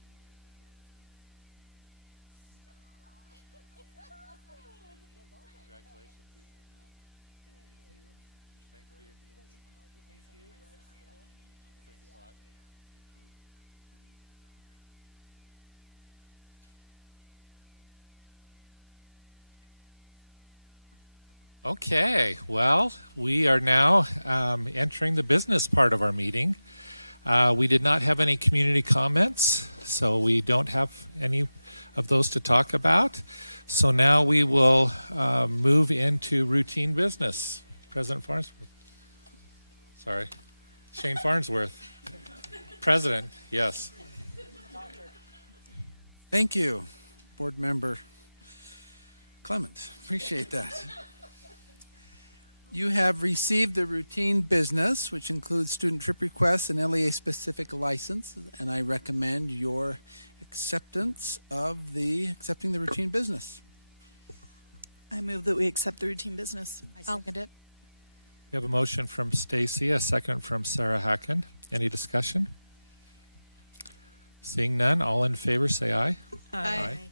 Congratulations. Thank you. Thanks a lot. Okay, well, we are now entering the business part of our meeting. We did not have any community comments, so we don't have any of those to talk about. So now we will move into routine business. President Farnsworth. Sorry, Shane Farnsworth. President, yes. Thank you, Board Member Clement. Appreciate that. You have received the routine business, which includes student trip requests and LEA-specific license, and I recommend your accepting the routine business. I move that we accept the routine business. I second it. We have a motion from Stacy, a second from Sarah Hacken. Any discussion? Seeing none, all in favor say aye. Aye.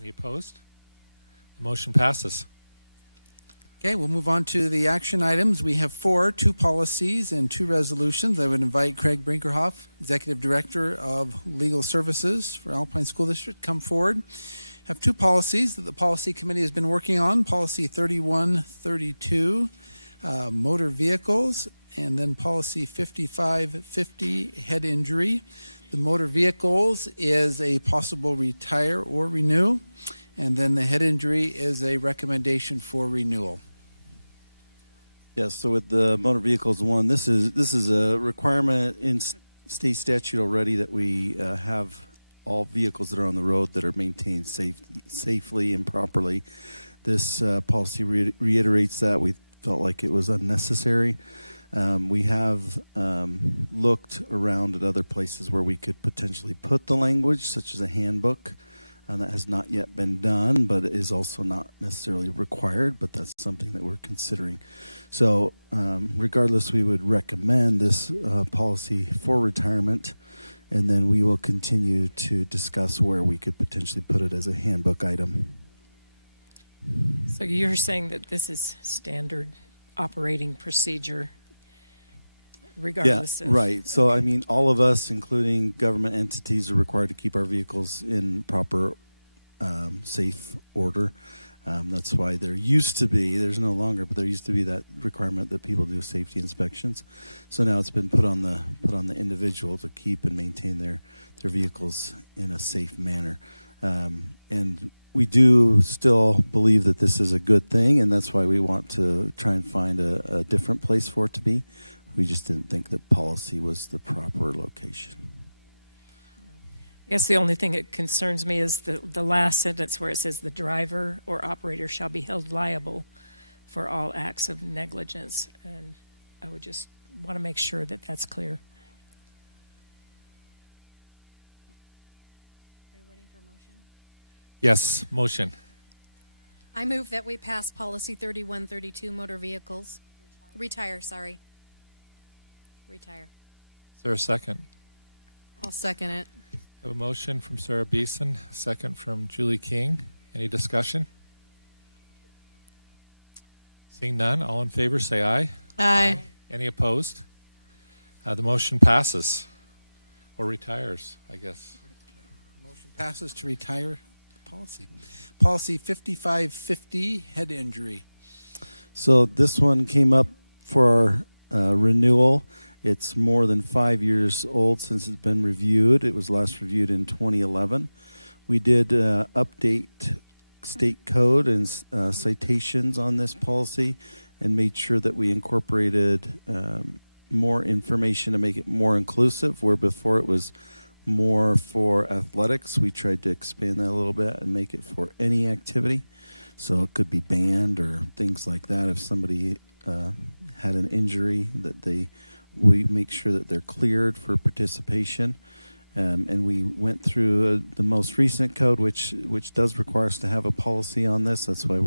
Any opposed? The motion passes. Okay, we'll move on to the action items. We have 2 policies and 2 resolutions. I would invite Craig Brinkerhoff, Executive Director of Legal Services for Alpine School District, come forward. Have 2 policies that the Policy Committee has been working on. Policy 3132, motor vehicles, and then Policy 5550, head injury. The motor vehicles is a possible retire or renew, and then the head injury is a recommendation for renewal. Yes, so with the motor vehicles one, this is a requirement in state statute already that we have all vehicles that are on the road that are maintained safely and properly. This policy reiterates that. We felt like it was unnecessary. We have looked around at other places where we could potentially put the language, such as a handbook. And that has not yet been done, but it is also not necessarily required, but that's something that we're considering. So regardless, we would recommend this policy for retirement, and then we will continue to discuss where we could potentially put it as a handbook item. So you're saying that this is standard operating procedure regardless of... Right. So, I mean, all of us, including government entities, are required to keep our vehicles in proper, safe order. That's why there's no longer, but there used to be that requirement that people do safety inspections. So now it's been put on the individual to keep and maintain their vehicles in a safe manner. And we do still believe that this is a good thing, and that's why we want to try and find a different place for it to be. We just didn't think that policy was the proper location. I guess the only thing that concerns me is the last sentence where it says the driver or operator shall be held liable for all acts of negligence. And I would just want to make sure that that's clear. Are you waiting for a motion? Yes, motion. I move that we pass policy 3132, motor vehicles. Retire. Is there a second? I'll second it. I have a motion from Sarah Beeson, a second from Julie King. Any discussion? Seeing none, all in favor say aye. Aye. Any opposed? The motion passes, or retires, I guess. Motion passes to retire policy. Policy 5550, head injury. So this one came up for our renewal. It's more than 5 years old since it's been reviewed. It was last reviewed in 2011. We did update state code and citations on this policy and made sure that we incorporated more information to make it more inclusive, where before it was more for athletics. We tried to expand that a little bit and make it for any activity. So it could be band or things like that. If somebody had an injury, we make sure that they're cleared for participation. And we went through the most recent code, which does require us to have a policy on this. That's why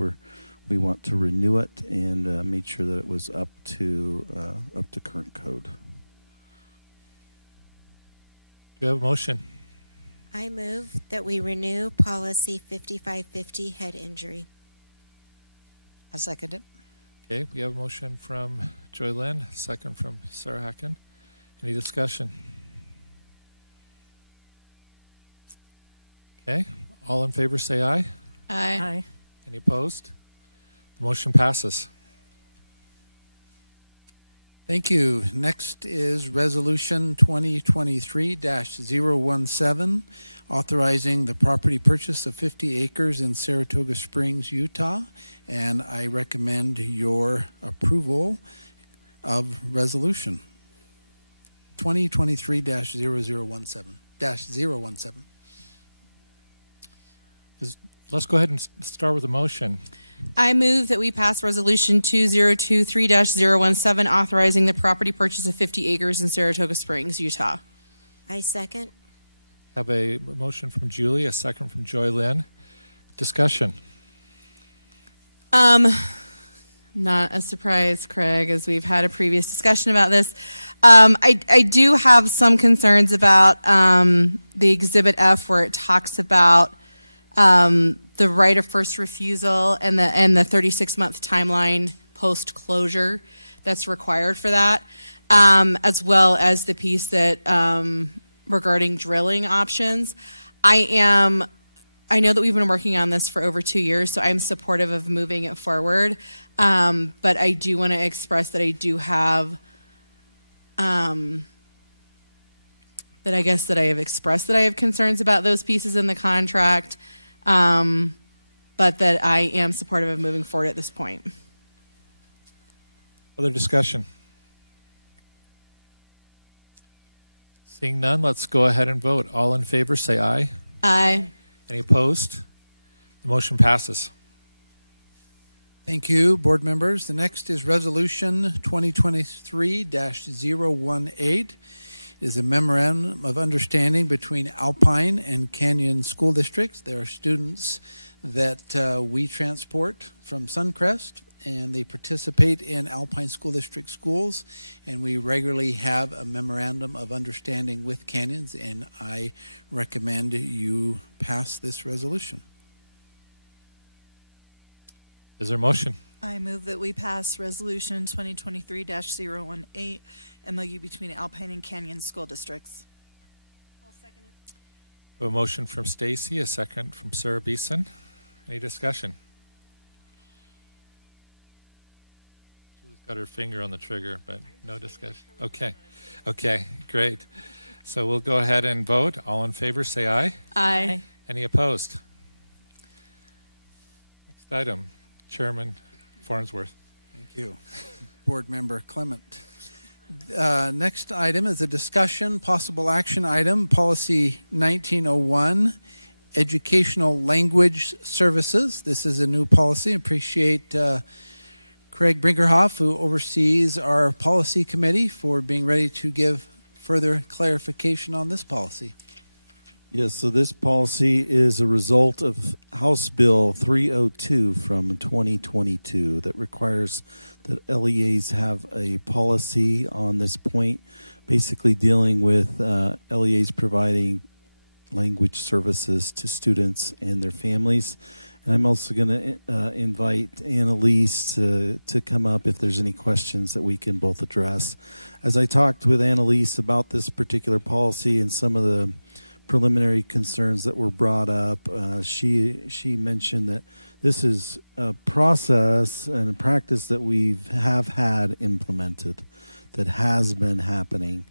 we want to renew it and made sure that it was up to current code. Do you have a motion? I move that we renew policy 5550, head injury. I second it. Okay, we have a motion from Joy Lynn, second from Sarah Hacken. Any discussion? Okay, all in favor say aye. Aye. Any opposed? The motion passes. Thank you. Next is Resolution 2023-017, authorizing the property purchase of 50 acres in Saratoga Springs, Utah. And I recommend your approval of Resolution 2023-0017-017. Let's go ahead and start with a motion. I move that we pass Resolution 2023-017, authorizing the property purchase of 50 acres in Saratoga Springs, Utah. I second. Have a motion from Julie, a second from Joy Lynn. Discussion. Not a surprise, Craig, as we've had a previous discussion about this. I do have some concerns about the Exhibit F, where it talks about the right of first refusal and the 36-month timeline post-closure that's required for that, as well as the piece that regarding drilling options. I know that we've been working on this for over 2 years, so I'm supportive of moving it forward. But I do want to express that I do have that I guess that I have expressed that I have concerns about those pieces in the contract. But that I am supportive of moving forward at this point. Other discussion? Seeing none, let's go ahead and vote. All in favor, say aye. Aye. Any opposed? The motion passes. Thank you, board members. The next is Resolution 2023-018. It is a memorandum of understanding between Alpine and Canyon School Districts. There are students that we transport from Suncrest, and they participate in Alpine School District schools, and we regularly have a memorandum of understanding with Canyons, and I recommend you pass this resolution. Is there a motion? I move that we pass Resolution 2023-018, MOU between Alpine and Canyon School Districts. I'll second it. A motion from Stacy, a second from Sarah Beeson. Any discussion? Julie's got her finger on the trigger, but no discussion. Okay, great. So we'll go ahead and vote. All in favor, say aye. Aye. Any opposed? Next item, Chairman Farnsworth. Thank you. Board Member Clement. Next item is a discussion, possible action item, Policy 1901, Educational Language Services. This is a new policy. Appreciate Craig Brinkerhoff, who oversees our policy committee, for being ready to give further clarification on this policy. Yes, so this policy is a result of House Bill 302 from 2022 that requires that LEAs have a policy on this point, basically dealing with LEAs providing language services to students and their families. I'm also going to invite Annalise to come up if there's any questions that we can both address. As I talked with Annalise about this particular policy and some of the preliminary concerns that were brought up, she mentioned that this is a process and a practice that we have had implemented, that has been happening.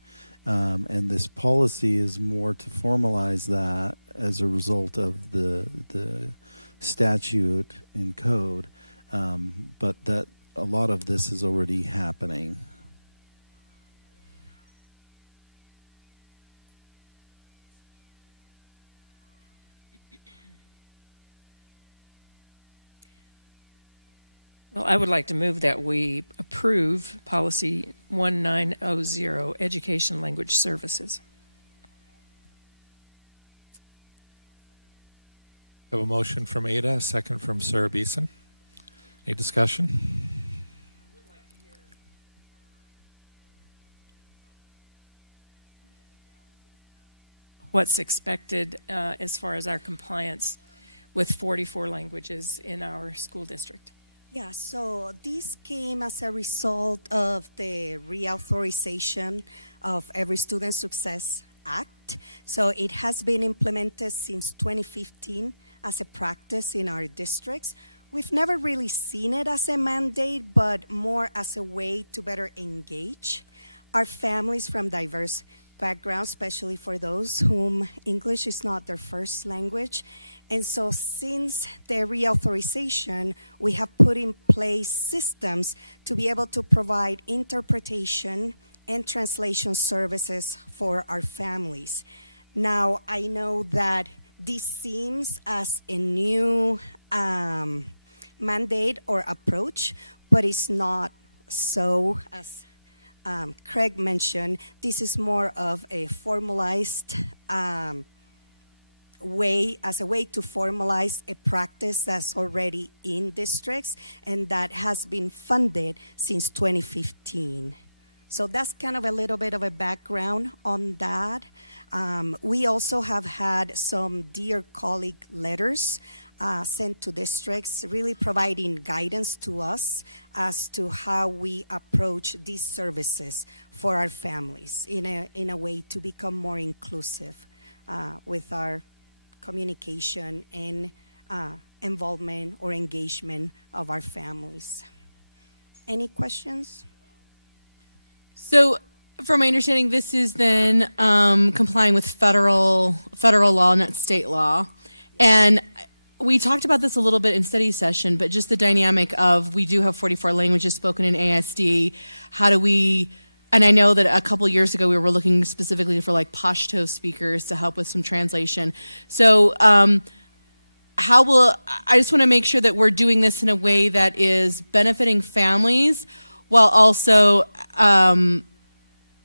And this policy is more to formalize that as a result of the statute and code, but that a lot of this is already happening. Well, I would like to move that we approve policy 1900, education language services. I have a motion from Ada, a second from Sarah Beeson. Any discussion? What's expected as far as our compliance with 44 languages in our school district? Yeah, so this came as a result of the reauthorization of Every Student Success Act. So it has been implemented since 2015 as a practice in our districts. We've never really seen it as a mandate, but more as a way to better engage our families from diverse backgrounds, especially for those whom English is not their first language. And so since the reauthorization, we have put in place systems to be able to provide interpretation and translation services for our families. Now, I know that this seems as a new mandate or approach, but it's not so. As Craig mentioned, this is more of a formalized way, as a way to formalize a practice that's already in districts and that has been funded since 2015. So that's kind of a little bit of a background on that. We also have had some Dear Colleague letters sent to districts, really providing guidance to us as to how we approach these services for our families in a way to become more inclusive with our communication and involvement or engagement of our families. Any questions? So, from my understanding, this is then complying with federal law, not state law. And we talked about this a little bit in study session, but just the dynamic of we do have 44 languages spoken in ASD. How do we, and I know that a couple years ago we were looking specifically for like Pashto speakers to help with some translation. So I just want to make sure that we're doing this in a way that is benefiting families while also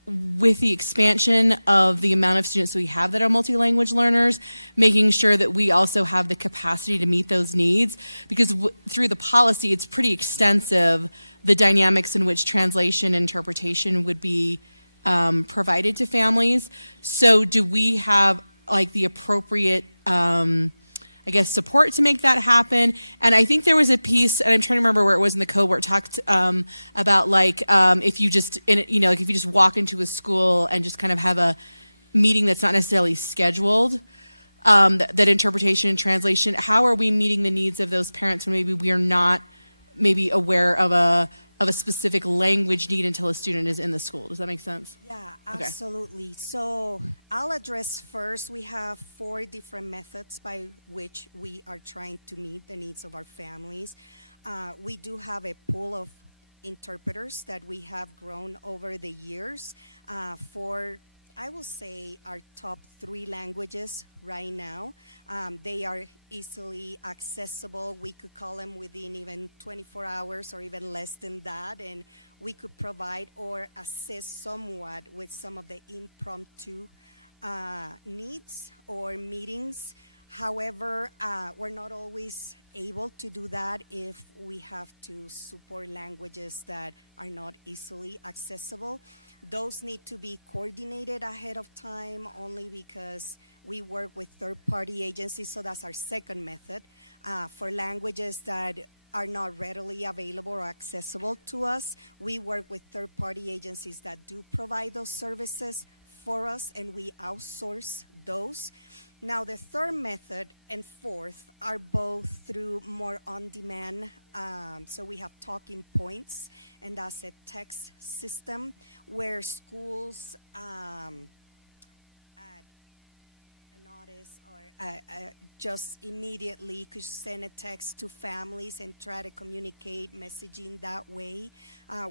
with the expansion of the amount of students we have that are multi-language learners, making sure that we also have the capacity to meet those needs. Because through the policy, it's pretty extensive, the dynamics in which translation and interpretation would be provided to families. So do we have like the appropriate support to make that happen? And I think there was a piece, and I'm trying to remember where it was in the code, where it talked about if you just walk into a school and just kind of have a meeting that's not necessarily scheduled, that interpretation and translation. How are we meeting the needs of those parents when maybe we are not maybe aware of a specific language need until a student is in the school? Does that make sense? Yeah, absolutely. Okay. So I'll address first, we have 4 different methods by which we are trying to meet the needs of our families. We do have a pool of interpreters that we have grown over the years for, I will say, our top 3 languages right now. They are easily accessible. We could call them within even 24 hours or even less than that, and we could provide or assist somewhat with some of the impromptu needs or meetings. However, we're not always able to do that if we have to support languages that are not easily accessible. Those need to be coordinated ahead of time only because We work with third-party agencies, so that's our second method. For languages that are not readily available or accessible to us, we work with third-party agencies that do provide those services for us, and we outsource those. Now, the third method and fourth are both through more on-demand. So we have talking points, and that's a text system where schools add a notice or just immediately could send a text to families and try to communicate messaging that way.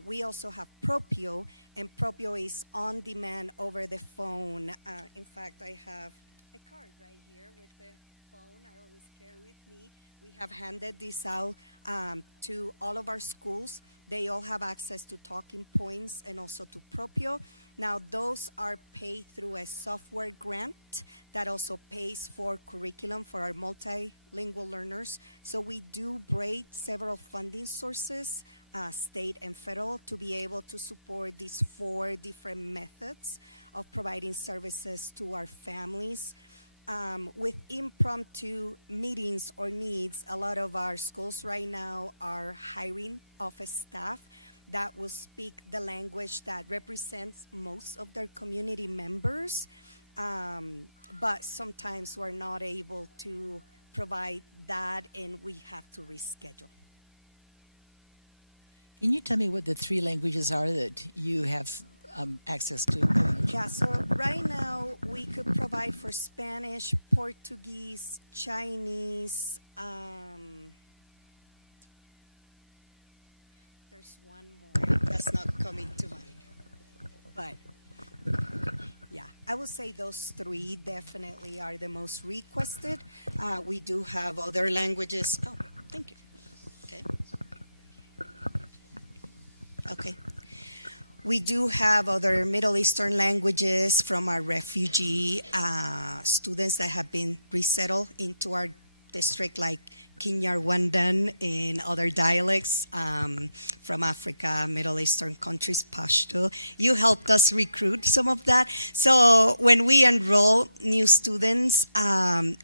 We also have Propio, and Propio is on demand over the phone. In fact, I have a card right here with the phone I always carry with me. We have handed this out to all of our schools. They all have access to talking points and also to Propio. Now, those are paid through a software grant that also pays for curriculum for our multilingual learners. So we do braid several funding sources, state and federal, to be able to support these 4 different methods of providing services to our families. With impromptu meetings or needs, a lot of our schools right now are hiring office staff that will speak the language that represents most of their community members, but sometimes we're not able to provide that and we have to reschedule. Can you tell me what the 3 languages are that you have access to? Yeah, so right now we could provide for Spanish, Portuguese, Chinese. There's one more that's not coming to mind. But yeah, I would say those 3 definitely are the most requested. We do have other languages. Oh, thank you. Okay. Okay. We do have other Middle Eastern languages from our refugee students that have been resettled into our district, like Kinyarwandan and other dialects from Africa, Middle Eastern countries, Pashto. You helped us recruit some of that. So when we enroll new students,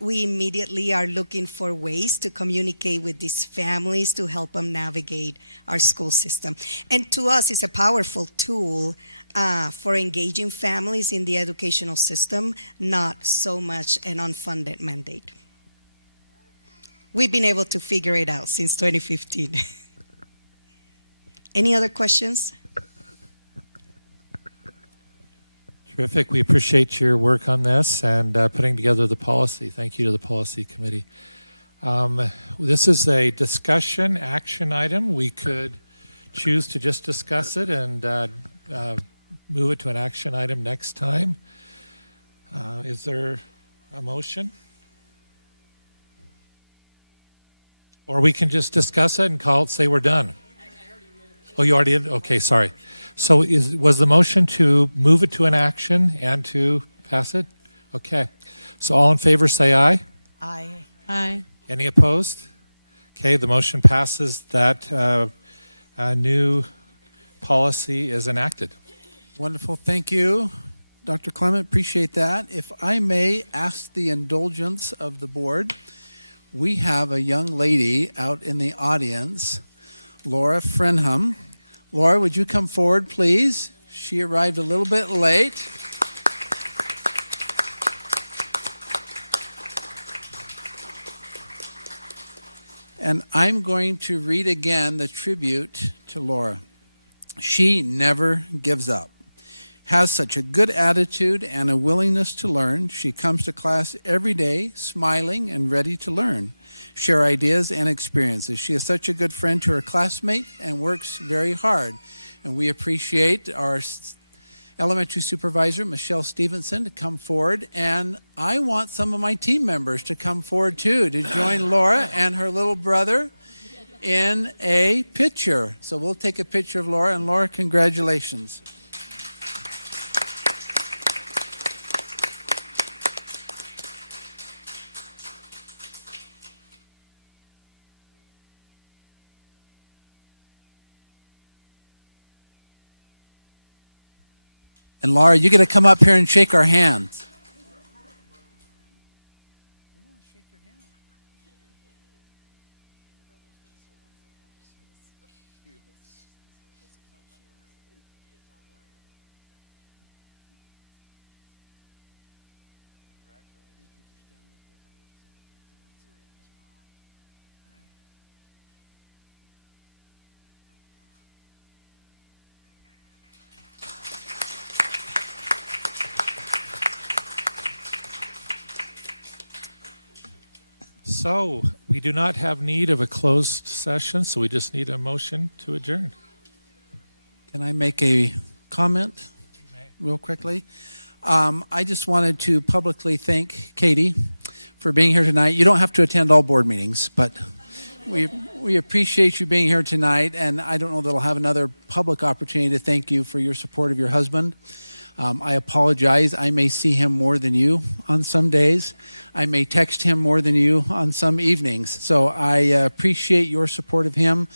we immediately are looking for ways to communicate with these families to help them navigate our school system. And to us, it's a powerful tool for engaging families in the educational system, not so much an unfunded mandate. We've been able to figure it out since 2015. Any other questions? Terrific. We appreciate your work on this and putting together the policy. Thank you to the policy committee. This is a discussion action item. We could choose to just discuss it and move it to an action item next time. Is there a motion? Or we can just discuss it and call it, say we're done. Oh, you already did? Okay, sorry. So was the motion to move it to an action and to pass it? Okay. So all in favor say aye. Aye. Aye. Any opposed? Okay, the motion passes. That new policy is enacted. Wonderful. Thank you, Dr. Clement. Appreciate that. If I may ask the indulgence of the board, we have a young lady out in the audience, Laura Frenham. Laura, would you come forward, please? She arrived a little bit late. And I'm going to read again the tribute to Laura. She never gives up. Has such a good attitude and a willingness to learn. She comes to class every day, smiling and ready to learn, share ideas and experiences. She is such a good friend to her classmate and works very hard. And we appreciate our elementary supervisor, Michelle Stevenson, to come forward. And I want some of my team members to come forward too, to join Laura and her little brother in a picture. So we'll take a picture of Laura. And Laura, congratulations. And Laura, you got to come up here and shake our hands. So we do not have need of a closed session, so we just need a motion to adjourn. Can I make a comment real quickly? I just wanted to publicly thank Katie for being here tonight. You don't have to attend all board meetings, but we appreciate you being here tonight, and I don't know that I'll have another public opportunity to thank you for your support of your husband. I apologize. I may see him more than you on some days. I may text him more than you on some evenings. So I appreciate your support of him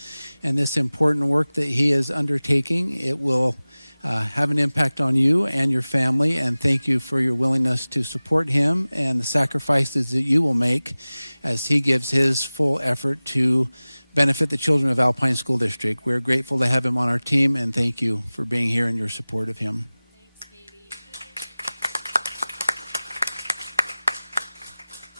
and this important work that he is undertaking. It will have an impact on you and your family, and thank you for your willingness to support him and the sacrifices that you will make as he gives his full effort to benefit the children of Alpine School District. We're grateful to have him on our team, and thank you for being here and your support of him.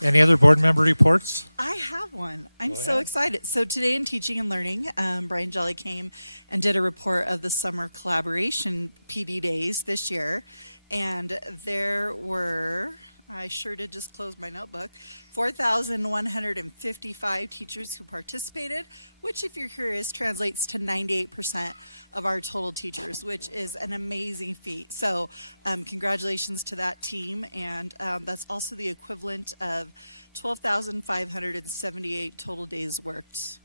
Any other board member reports? I have one. I'm Go so ahead. excited. So today in Teaching and Learning, Brian Jelly came and did a report of the summer collaboration PD days this year. And there were, I sure did just close my notebook, 4,155 teachers who participated, which, if you're curious, translates to 98% of our total teachers, which is an amazing feat. So congratulations to that team. And that's also the equivalent of 12,578 total days worked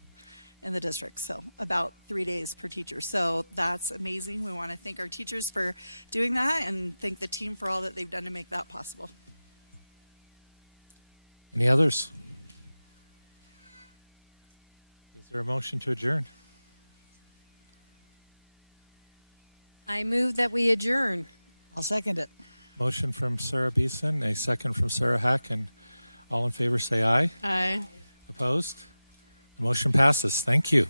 in the district. So about 3 days per teacher. So that's amazing. We want to thank our teachers for doing that and thank the team for all that they've done to make that possible. Any others? Is there a motion to adjourn? I move that we adjourn. I'll second it. Motion from Sarah Beeson, a second from Sarah Hack, and all in favor say aye. Aye. Opposed? The motion passes. Thank you.